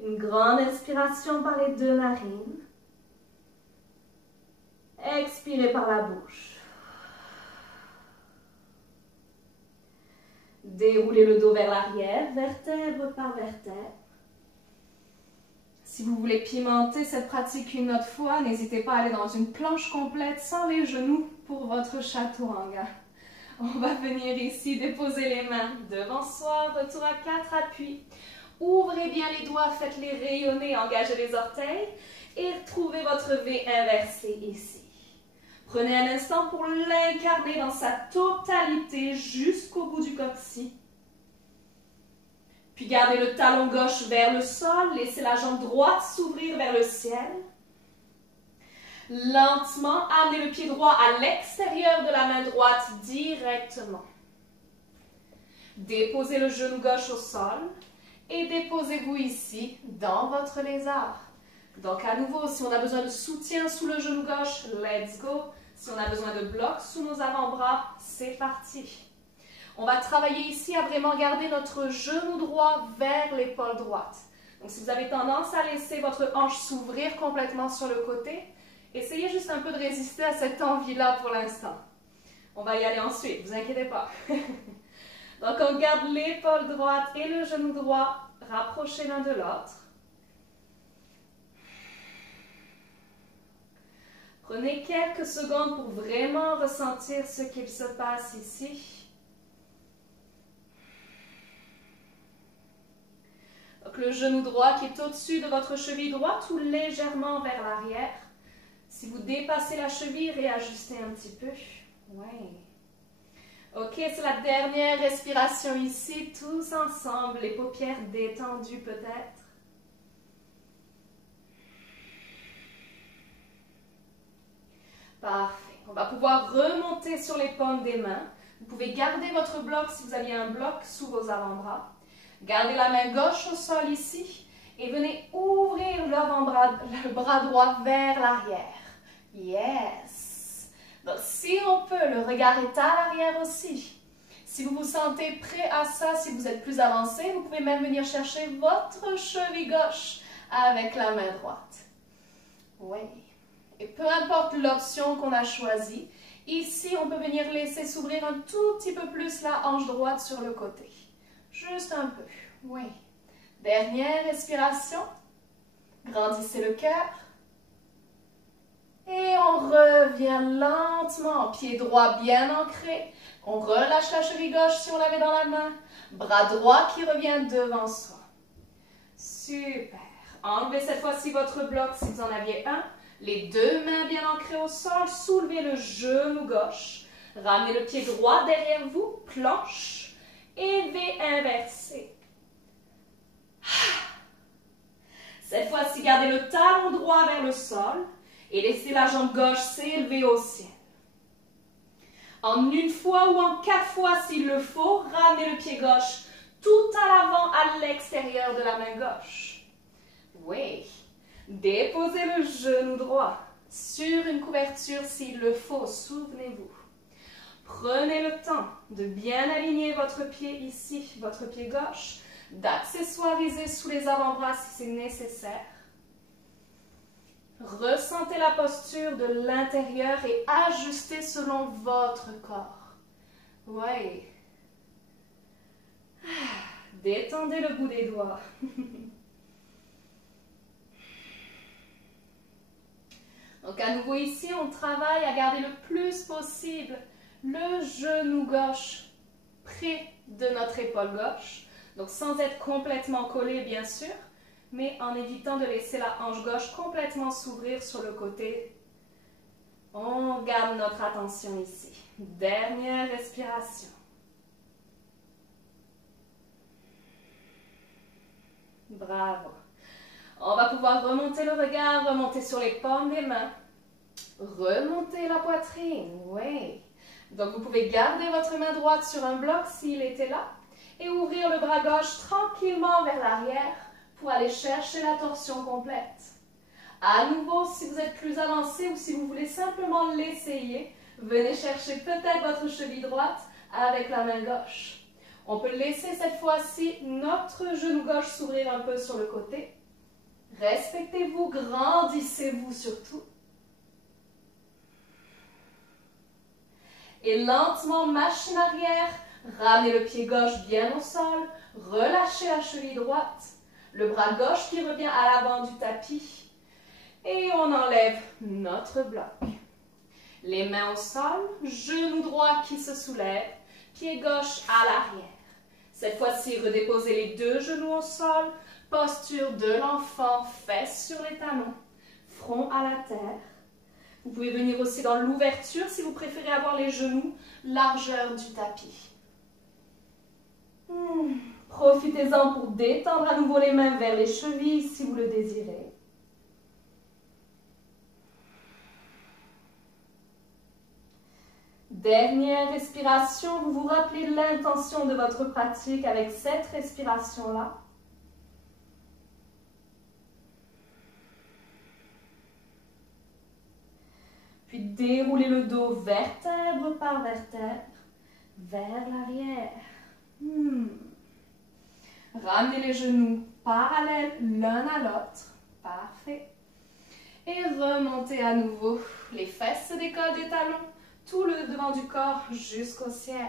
Une grande inspiration par les deux narines. Expirez par la bouche. Déroulez le dos vers l'arrière, vertèbre par vertèbre. Si vous voulez pimenter cette pratique une autre fois, n'hésitez pas à aller dans une planche complète sans les genoux pour votre chaturanga. On va venir ici déposer les mains devant soi, retour à 4 appuis. Ouvrez bien les doigts, faites-les rayonner, engagez les orteils et retrouvez votre V inversé ici. Prenez un instant pour l'incarner dans sa totalité jusqu'au bout du coccyx. Puis gardez le talon gauche vers le sol, laissez la jambe droite s'ouvrir vers le ciel. Lentement, amenez le pied droit à l'extérieur de la main droite directement. Déposez le genou gauche au sol et déposez-vous ici dans votre lézard. Donc à nouveau, si on a besoin de soutien sous le genou gauche, let's go. Si on a besoin de bloc sous nos avant-bras, c'est parti. On va travailler ici à vraiment garder notre genou droit vers l'épaule droite. Donc si vous avez tendance à laisser votre hanche s'ouvrir complètement sur le côté, essayez juste un peu de résister à cette envie-là pour l'instant. On va y aller ensuite, ne vous inquiétez pas. Donc on garde l'épaule droite et le genou droit rapprochés l'un de l'autre. Prenez quelques secondes pour vraiment ressentir ce qu'il se passe ici. Donc le genou droit qui est au-dessus de votre cheville droite ou légèrement vers l'arrière. Si vous dépassez la cheville, réajustez un petit peu. Ouais. Ok, c'est la dernière respiration ici, tous ensemble, les paupières détendues peut-être. Parfait. On va pouvoir remonter sur les paumes des mains. Vous pouvez garder votre bloc si vous aviez un bloc sous vos avant-bras. Gardez la main gauche au sol ici et venez ouvrir le bras droit vers l'arrière. Yes! Donc, si on peut, le regard est à l'arrière aussi. Si vous vous sentez prêt à ça, si vous êtes plus avancé, vous pouvez même venir chercher votre cheville gauche avec la main droite. Oui. Et peu importe l'option qu'on a choisie, ici, on peut venir laisser s'ouvrir un tout petit peu plus la hanche droite sur le côté. Juste un peu. Oui. Dernière respiration. Grandissez le cœur. Et on revient lentement, pied droit bien ancré. On relâche la cheville gauche si on l'avait dans la main. Bras droit qui revient devant soi. Super. Enlevez cette fois-ci votre bloc si vous en aviez un. Les deux mains bien ancrées au sol. Soulevez le genou gauche. Ramenez le pied droit derrière vous. Planche. Et V inversé. Cette fois-ci, gardez le talon droit vers le sol. Et laissez la jambe gauche s'élever au ciel. En une fois ou en 4 fois s'il le faut, ramenez le pied gauche tout à l'avant à l'extérieur de la main gauche. Oui. Déposez le genou droit sur une couverture s'il le faut, souvenez-vous. Prenez le temps de bien aligner votre pied ici, votre pied gauche, d'accessoiriser sous les avant-bras si c'est nécessaire. Ressentez la posture de l'intérieur et ajustez selon votre corps. Oui. Détendez le bout des doigts. Donc à nouveau ici, on travaille à garder le plus possible le genou gauche près de notre épaule gauche. Donc sans être complètement collé bien sûr, mais en évitant de laisser la hanche gauche complètement s'ouvrir sur le côté. On garde notre attention ici. Dernière respiration. Bravo. On va pouvoir remonter le regard, remonter sur les paumes des mains. Remonter la poitrine, oui. Donc vous pouvez garder votre main droite sur un bloc s'il était là et ouvrir le bras gauche tranquillement vers l'arrière pour aller chercher la torsion complète. À nouveau, si vous êtes plus avancé ou si vous voulez simplement l'essayer, venez chercher peut-être votre cheville droite avec la main gauche. On peut laisser cette fois-ci notre genou gauche s'ouvrir un peu sur le côté. Respectez-vous, grandissez-vous surtout. Et lentement, machine arrière, ramenez le pied gauche bien au sol, relâchez la cheville droite, le bras gauche qui revient à l'avant du tapis. Et on enlève notre bloc. Les mains au sol, genou droit qui se soulève, pied gauche à l'arrière. Cette fois-ci, redéposez les deux genoux au sol, posture de l'enfant, fesses sur les talons, front à la terre. Vous pouvez venir aussi dans l'ouverture si vous préférez avoir les genoux largeur du tapis. Profitez-en pour détendre à nouveau les mains vers les chevilles si vous le désirez. Dernière respiration, vous vous rappelez l'intention de votre pratique avec cette respiration-là. Puis déroulez le dos vertèbre par vertèbre vers l'arrière. Ramenez les genoux parallèles l'un à l'autre. Parfait. Et remontez à nouveau. Les fesses se décollent des talons, tout le devant du corps jusqu'au ciel.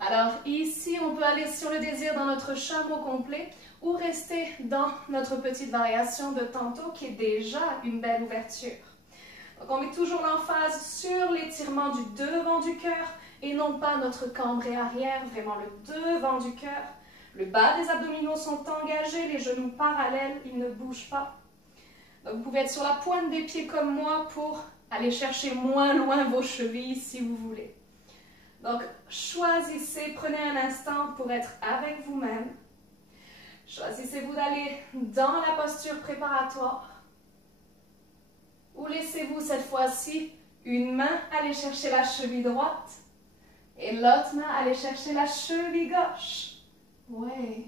Alors ici, on peut aller sur le désir dans notre chameau complet ou rester dans notre petite variation de tantôt qui est déjà une belle ouverture. Donc on met toujours l'emphase sur l'étirement du devant du cœur et non pas notre cambré arrière, vraiment le devant du cœur. Le bas des abdominaux sont engagés, les genoux parallèles, ils ne bougent pas. Donc vous pouvez être sur la pointe des pieds comme moi pour aller chercher moins loin vos chevilles si vous voulez. Donc choisissez, prenez un instant pour être avec vous-même. Choisissez-vous d'aller dans la posture préparatoire. Ou laissez-vous cette fois-ci une main aller chercher la cheville droite et l'autre main aller chercher la cheville gauche. Ouais.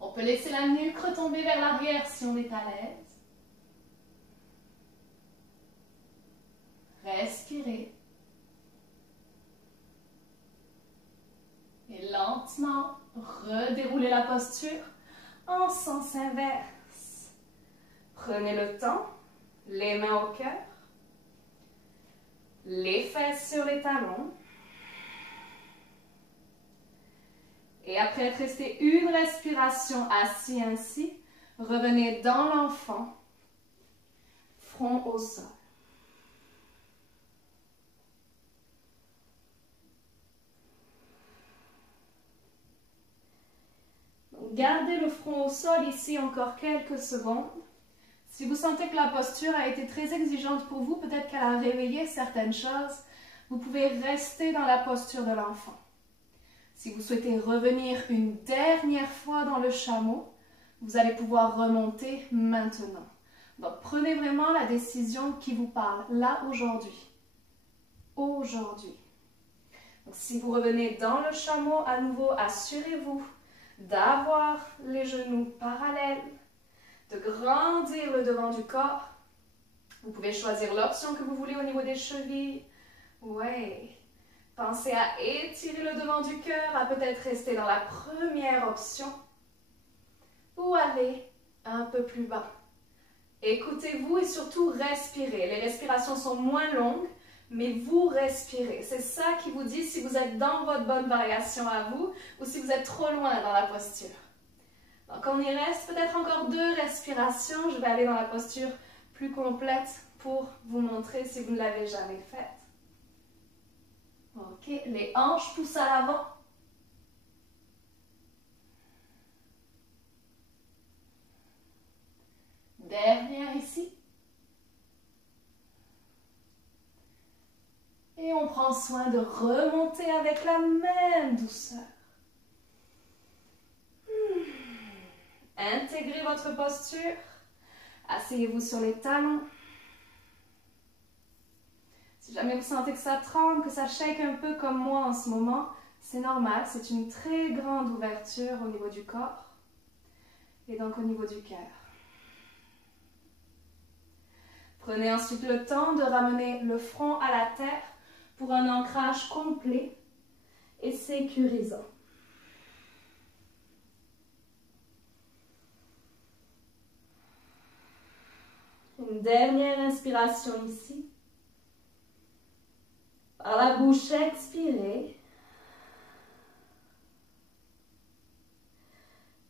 On peut laisser la nuque retomber vers l'arrière si on est à l'aise. Respirez. Et lentement, redéroulez la posture en sens inverse. Prenez le temps. Les mains au cœur, les fesses sur les talons. Et après être resté une respiration assis ainsi, revenez dans l'enfant, front au sol. Donc, gardez le front au sol ici encore quelques secondes. Si vous sentez que la posture a été très exigeante pour vous, peut-être qu'elle a réveillé certaines choses, vous pouvez rester dans la posture de l'enfant. Si vous souhaitez revenir une dernière fois dans le chameau, vous allez pouvoir remonter maintenant. Donc prenez vraiment la décision qui vous parle, là, aujourd'hui. Aujourd'hui. Donc si vous revenez dans le chameau, à nouveau, assurez-vous d'avoir les genoux parallèles, de grandir le devant du corps. Vous pouvez choisir l'option que vous voulez au niveau des chevilles. Ouais. Pensez à étirer le devant du cœur, à peut-être rester dans la première option ou aller un peu plus bas. Écoutez-vous et surtout respirez. Les respirations sont moins longues, mais vous respirez. C'est ça qui vous dit si vous êtes dans votre bonne variation à vous ou si vous êtes trop loin dans la posture. Donc on y reste peut-être encore 2 respirations. Je vais aller dans la posture plus complète pour vous montrer si vous ne l'avez jamais faite. Ok, les hanches poussent à l'avant. Dernière ici. Et on prend soin de remonter avec la même douceur. Intégrez votre posture. Asseyez-vous sur les talons. Si jamais vous sentez que ça tremble, que ça shake un peu comme moi en ce moment, c'est normal, c'est une très grande ouverture au niveau du corps et donc au niveau du cœur. Prenez ensuite le temps de ramener le front à la terre pour un ancrage complet et sécurisant. Une dernière inspiration ici. Par la bouche, expirez.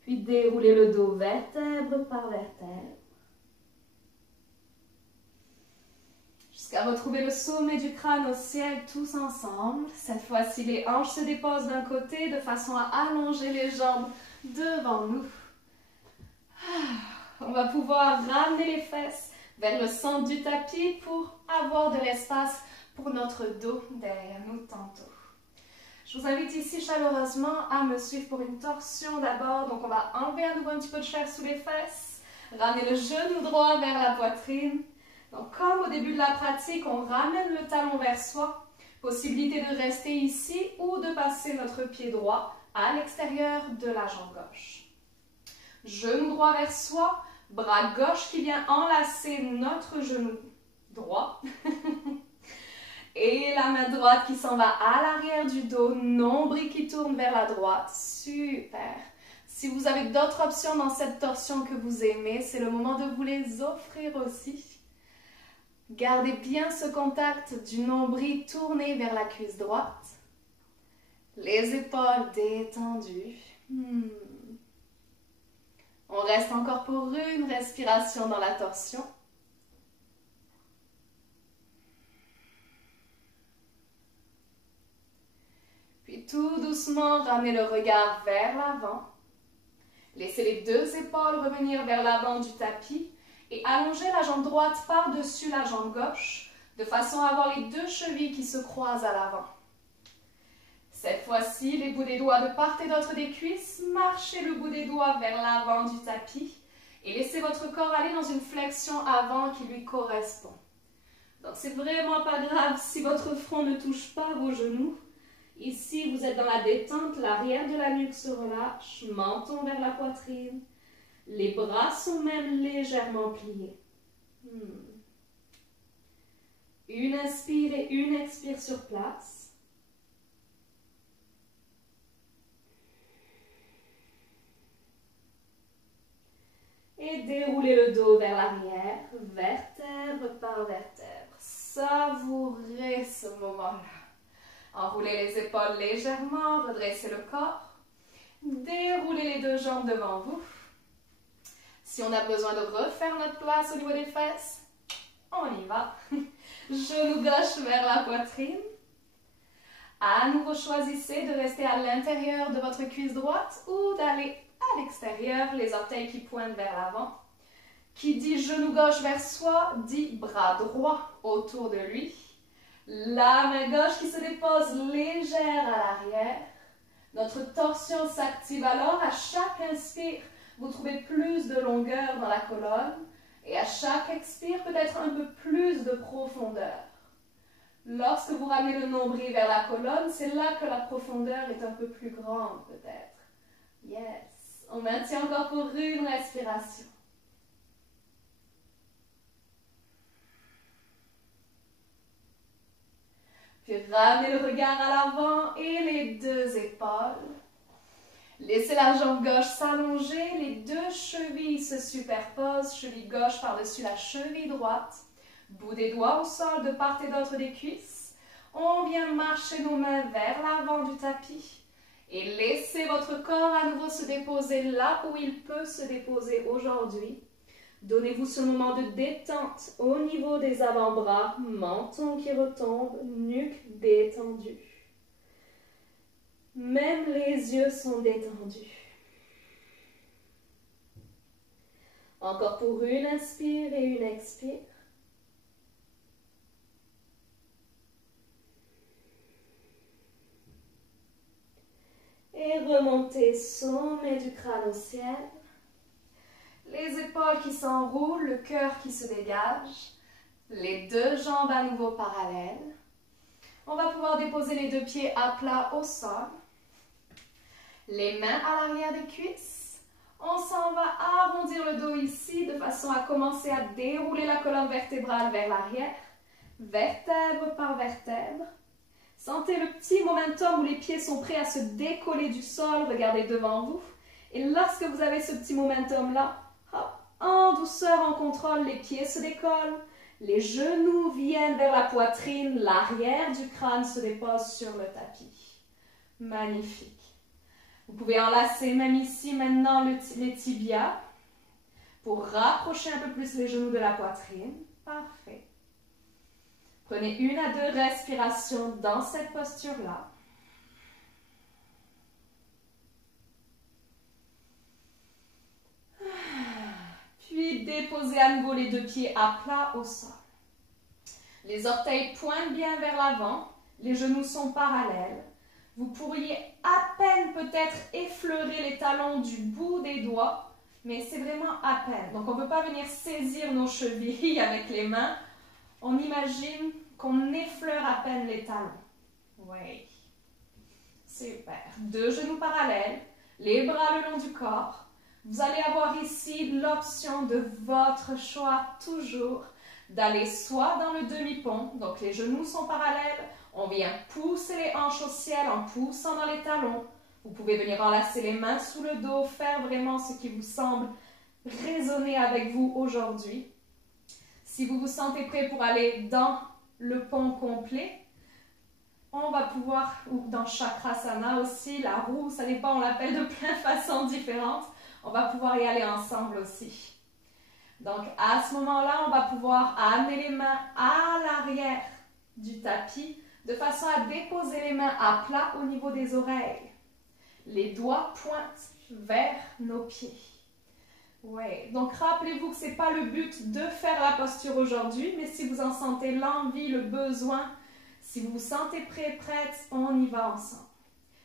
Puis déroulez le dos vertèbre par vertèbre. Jusqu'à retrouver le sommet du crâne au ciel tous ensemble. Cette fois-ci, les hanches se déposent d'un côté de façon à allonger les jambes devant nous. On va pouvoir ramener les fesses vers le centre du tapis pour avoir de l'espace pour notre dos derrière nous tantôt. Je vous invite ici chaleureusement à me suivre pour une torsion d'abord. Donc on va enlever à nouveau un petit peu de chair sous les fesses, ramener le genou droit vers la poitrine. Donc comme au début de la pratique, on ramène le talon vers soi. Possibilité de rester ici ou de passer notre pied droit à l'extérieur de la jambe gauche. Genou droit vers soi, bras gauche qui vient enlacer notre genou droit. Et la main droite qui s'en va à l'arrière du dos, nombril qui tourne vers la droite. Super! Si vous avez d'autres options dans cette torsion que vous aimez, c'est le moment de vous les offrir aussi. Gardez bien ce contact du nombril tourné vers la cuisse droite. Les épaules détendues. On reste encore pour une respiration dans la torsion. Puis tout doucement, ramenez le regard vers l'avant. Laissez les 2 épaules revenir vers l'avant du tapis et allongez la jambe droite par-dessus la jambe gauche de façon à avoir les 2 chevilles qui se croisent à l'avant. Cette fois-ci, les bouts des doigts de part et d'autre des cuisses, marchez le bout des doigts vers l'avant du tapis et laissez votre corps aller dans une flexion avant qui lui correspond. Donc c'est vraiment pas grave si votre front ne touche pas vos genoux. Ici, vous êtes dans la détente, l'arrière de la nuque se relâche, menton vers la poitrine. Les bras sont même légèrement pliés. Une inspire et une expire sur place. Et déroulez le dos vers l'arrière, vertèbre par vertèbre. Savourez ce moment-là. Enroulez les épaules légèrement, redressez le corps. Déroulez les 2 jambes devant vous. Si on a besoin de refaire notre place au niveau des fesses, on y va. Genou gauche vers la poitrine. À nouveau, choisissez de rester à l'intérieur de votre cuisse droite ou d'aller à l'extérieur, les orteils qui pointent vers l'avant. Qui dit genou gauche vers soi, dit bras droit autour de lui. La main gauche qui se dépose légère à l'arrière. Notre torsion s'active alors. À chaque inspire, vous trouvez plus de longueur dans la colonne. Et à chaque expire, peut-être un peu plus de profondeur. Lorsque vous ramenez le nombril vers la colonne, c'est là que la profondeur est un peu plus grande peut-être. Yes. On maintient encore pour une respiration. Puis ramenez le regard à l'avant et les deux épaules. Laissez la jambe gauche s'allonger, les deux chevilles se superposent, cheville gauche par-dessus la cheville droite. Bout des doigts au sol de part et d'autre des cuisses. On vient marcher nos mains vers l'avant du tapis. Et laissez votre corps à nouveau se déposer là où il peut se déposer aujourd'hui. Donnez-vous ce moment de détente au niveau des avant-bras, menton qui retombe, nuque détendue. Même les yeux sont détendus. Encore pour une inspire et une expire. Et remontez sommet du crâne au ciel. Les épaules qui s'enroulent, le cœur qui se dégage. Les deux jambes à nouveau parallèles. On va pouvoir déposer les deux pieds à plat au sol. Les mains à l'arrière des cuisses. On s'en va arrondir le dos ici de façon à commencer à dérouler la colonne vertébrale vers l'arrière. Vertèbre par vertèbre. Sentez le petit momentum où les pieds sont prêts à se décoller du sol. Regardez devant vous. Et lorsque vous avez ce petit momentum-là, en douceur, en contrôle, les pieds se décollent. Les genoux viennent vers la poitrine. L'arrière du crâne se dépose sur le tapis. Magnifique. Vous pouvez enlacer même ici maintenant les tibias pour rapprocher un peu plus les genoux de la poitrine. Parfait. Prenez 1 à 2 respirations dans cette posture-là. Puis déposez à nouveau les deux pieds à plat au sol. Les orteils pointent bien vers l'avant. Les genoux sont parallèles. Vous pourriez à peine peut-être effleurer les talons du bout des doigts, mais c'est vraiment à peine. Donc on ne peut pas venir saisir nos chevilles avec les mains. On imagine qu'on effleure à peine les talons. Oui. Super. Deux genoux parallèles, les bras le long du corps. Vous allez avoir ici l'option de votre choix toujours d'aller soit dans le demi-pont, donc les genoux sont parallèles, on vient pousser les hanches au ciel en poussant dans les talons. Vous pouvez venir enlacer les mains sous le dos, faire vraiment ce qui vous semble résonner avec vous aujourd'hui. Si vous vous sentez prêt pour aller dans le pont complet, on va pouvoir, ou dans Chakrasana aussi, la roue, ça dépend, on l'appelle de plein de façons différentes. On va pouvoir y aller ensemble aussi. Donc, à ce moment-là, on va pouvoir amener les mains à l'arrière du tapis de façon à déposer les mains à plat au niveau des oreilles. Les doigts pointent vers nos pieds. Ouais. Donc, rappelez-vous que ce n'est pas le but de faire la posture aujourd'hui, mais si vous en sentez l'envie, le besoin, si vous vous sentez prêt, prête, on y va ensemble.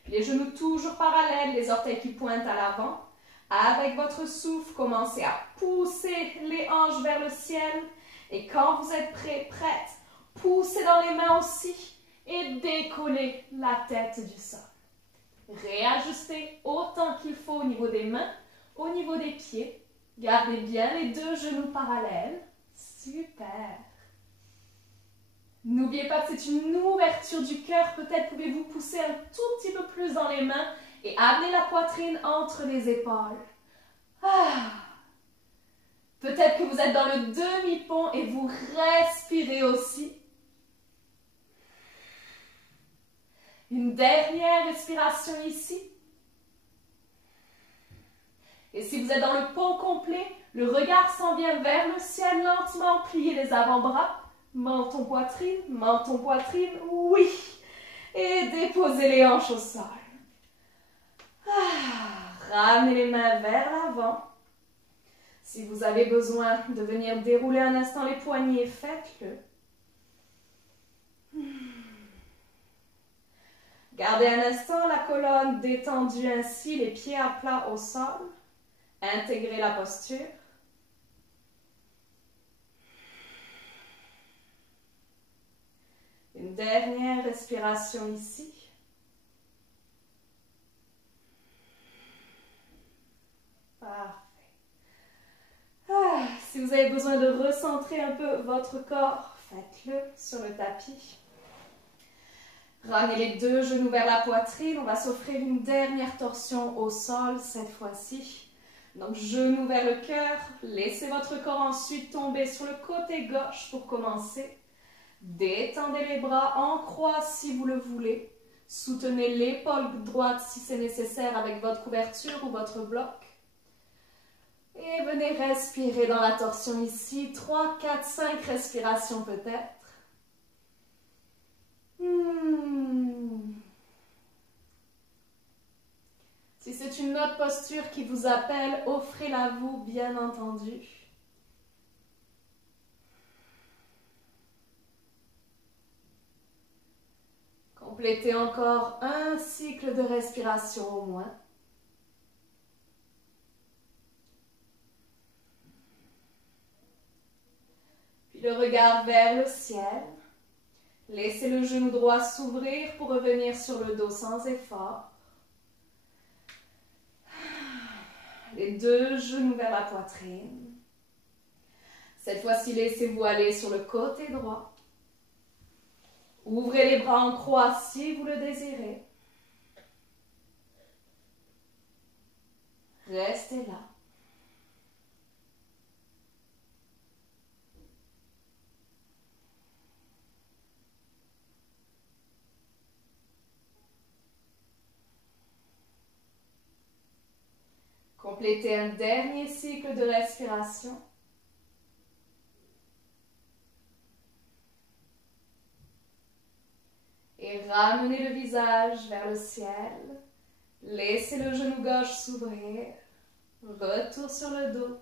Les genoux toujours parallèles, les orteils qui pointent à l'avant. Avec votre souffle, commencez à pousser les hanches vers le ciel. Et quand vous êtes prêt, prête, poussez dans les mains aussi et décollez la tête du sol. Réajustez autant qu'il faut au niveau des mains, au niveau des pieds. Gardez bien les deux genoux parallèles. Super. N'oubliez pas que c'est une ouverture du cœur. Peut-être pouvez-vous pousser un tout petit peu plus dans les mains et amener la poitrine entre les épaules. Peut-être que vous êtes dans le demi-pont et vous respirez aussi. Une dernière respiration ici. Et si vous êtes dans le pont complet, le regard s'en vient vers le ciel lentement. Pliez les avant-bras. Menton, poitrine, oui. Et déposez les hanches au sol. Ramenez les mains vers l'avant. Si vous avez besoin de venir dérouler un instant les poignets, faites-le. Gardez un instant la colonne détendue ainsi, les pieds à plat au sol. Intégrez la posture. Une dernière respiration ici. Parfait. Si vous avez besoin de recentrer un peu votre corps, faites-le sur le tapis. Ramenez les deux genoux vers la poitrine. On va s'offrir une dernière torsion au sol cette fois-ci. Donc, genoux vers le cœur. Laissez votre corps ensuite tomber sur le côté gauche pour commencer. Détendez les bras en croix si vous le voulez. Soutenez l'épaule droite si c'est nécessaire avec votre couverture ou votre bloc. Et venez respirer dans la torsion ici. 3, 4, 5 respirations peut-être. Si c'est une autre posture qui vous appelle, offrez-la vous, bien entendu. Complétez encore un cycle de respiration au moins. Puis le regard vers le ciel. Laissez le genou droit s'ouvrir pour revenir sur le dos sans effort. Les deux genoux vers la poitrine. Cette fois-ci, laissez-vous aller sur le côté droit. Ouvrez les bras en croix si vous le désirez. Restez là. Complétez un dernier cycle de respiration. Et ramenez le visage vers le ciel. Laissez le genou gauche s'ouvrir. Retour sur le dos.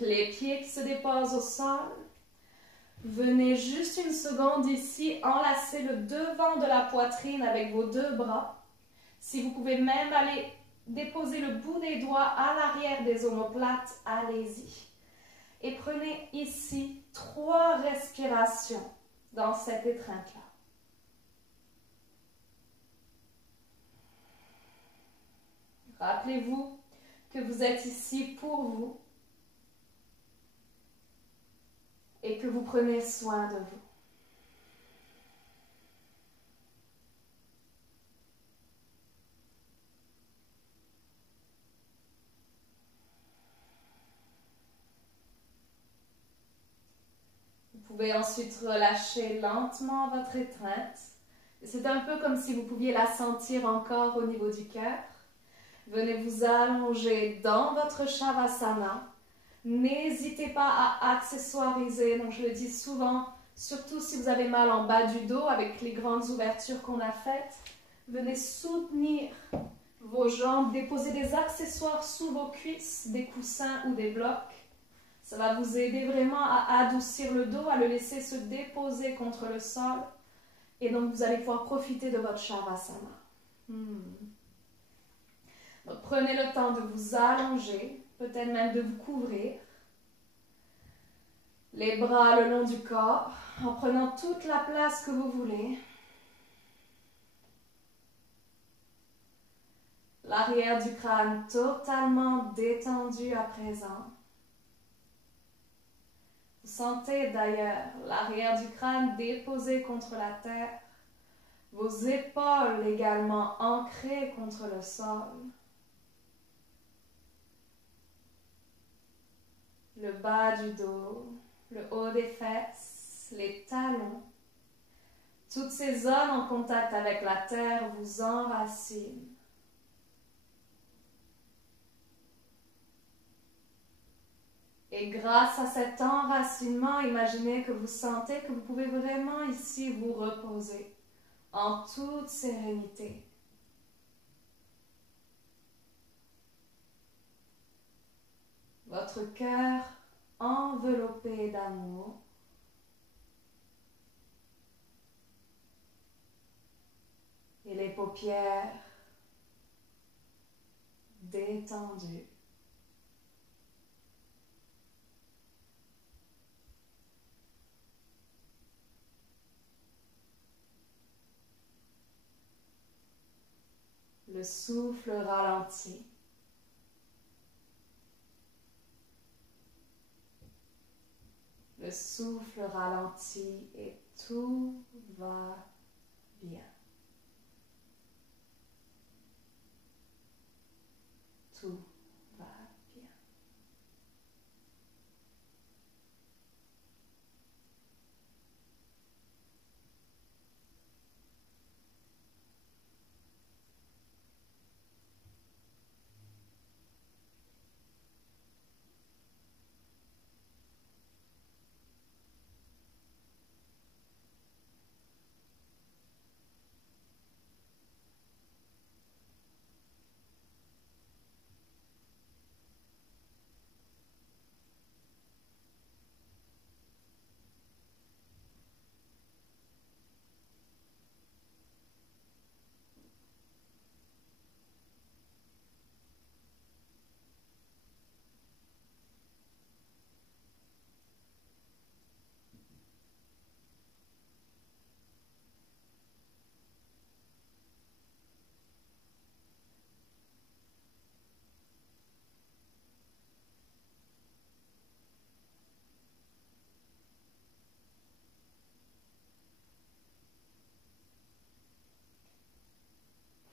Les pieds qui se déposent au sol. Venez juste une seconde ici, enlacez le devant de la poitrine avec vos deux bras. Si vous pouvez même aller déposer le bout des doigts à l'arrière des omoplates, allez-y. Et prenez ici 3 respirations dans cette étreinte-là. Rappelez-vous que vous êtes ici pour vous et que vous prenez soin de vous. Vous pouvez ensuite relâcher lentement votre étreinte. C'est un peu comme si vous pouviez la sentir encore au niveau du cœur. Venez vous allonger dans votre Shavasana. N'hésitez pas à accessoiriser, donc je le dis souvent, surtout si vous avez mal en bas du dos avec les grandes ouvertures qu'on a faites. Venez soutenir vos jambes, déposez des accessoires sous vos cuisses, des coussins ou des blocs. Ça va vous aider vraiment à adoucir le dos, à le laisser se déposer contre le sol. Et donc, vous allez pouvoir profiter de votre Shavasana. Donc, prenez le temps de vous allonger, peut-être même de vous couvrir. Les bras le long du corps, en prenant toute la place que vous voulez. L'arrière du crâne totalement détendu à présent. Vous sentez d'ailleurs l'arrière du crâne déposé contre la terre, vos épaules également ancrées contre le sol. Le bas du dos, le haut des fesses, les talons. Toutes ces zones en contact avec la terre vous enracinent. Et grâce à cet enracinement, imaginez que vous sentez que vous pouvez vraiment ici vous reposer en toute sérénité. Votre cœur enveloppé d'amour. Et les paupières détendues. Le souffle ralentit. Le souffle ralentit et tout va bien. Tout va bien.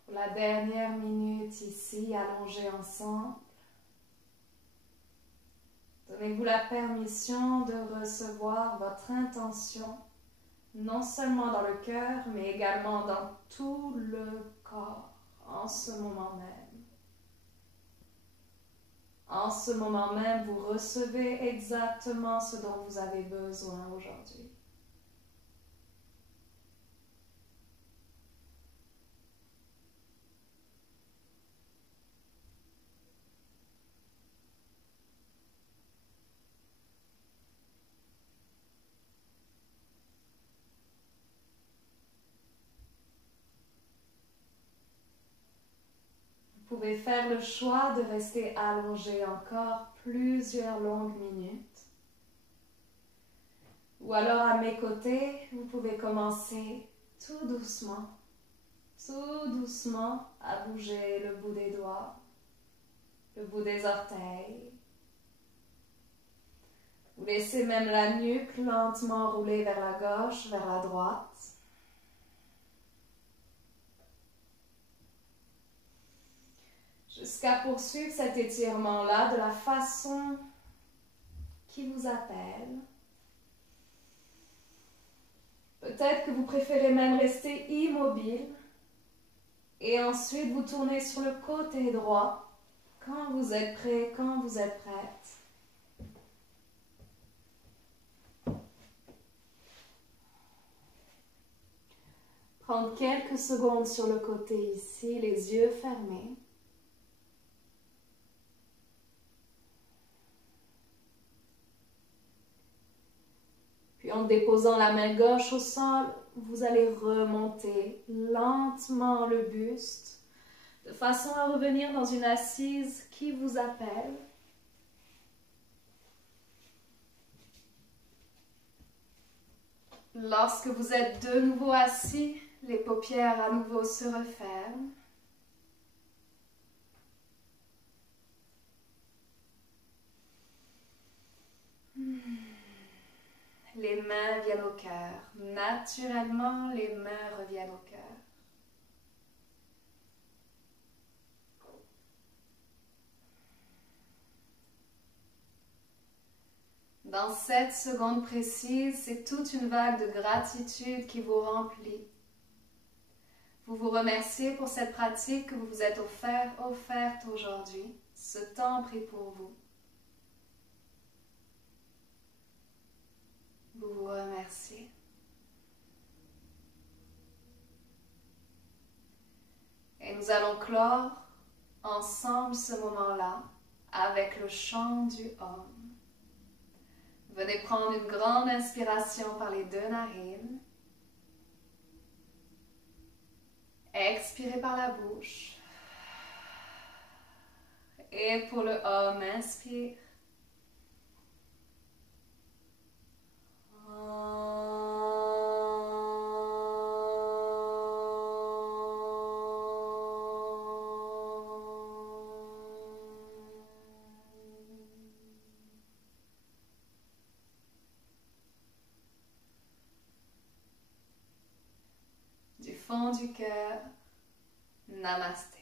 Pour la dernière minute ici, allongée ensemble, donnez-vous la permission de recevoir votre intention, non seulement dans le cœur, mais également dans tout le corps, en ce moment même. En ce moment même, vous recevez exactement ce dont vous avez besoin aujourd'hui. Vous pouvez faire le choix de rester allongé encore plusieurs longues minutes. Ou alors à mes côtés, vous pouvez commencer tout doucement à bouger le bout des doigts, le bout des orteils. Vous laissez même la nuque lentement rouler vers la gauche, vers la droite. Jusqu'à poursuivre cet étirement-là de la façon qui vous appelle. Peut-être que vous préférez même rester immobile et ensuite vous tournez sur le côté droit quand vous êtes prêt, quand vous êtes prête. Prendre quelques secondes sur le côté ici, les yeux fermés. Puis en déposant la main gauche au sol, vous allez remonter lentement le buste de façon à revenir dans une assise qui vous appelle. Lorsque vous êtes de nouveau assis, les paupières à nouveau se referment. Les mains viennent au cœur. Naturellement, les mains reviennent au cœur. Dans cette seconde précise, c'est toute une vague de gratitude qui vous remplit. Vous vous remerciez pour cette pratique que vous vous êtes offerte aujourd'hui, ce temps pris pour vous. Vous vous remerciez. Et nous allons clore ensemble ce moment-là avec le chant du Om. Venez prendre une grande inspiration par les deux narines. Expirez par la bouche. Et pour le Om, inspire. fond du cœur. Namasté.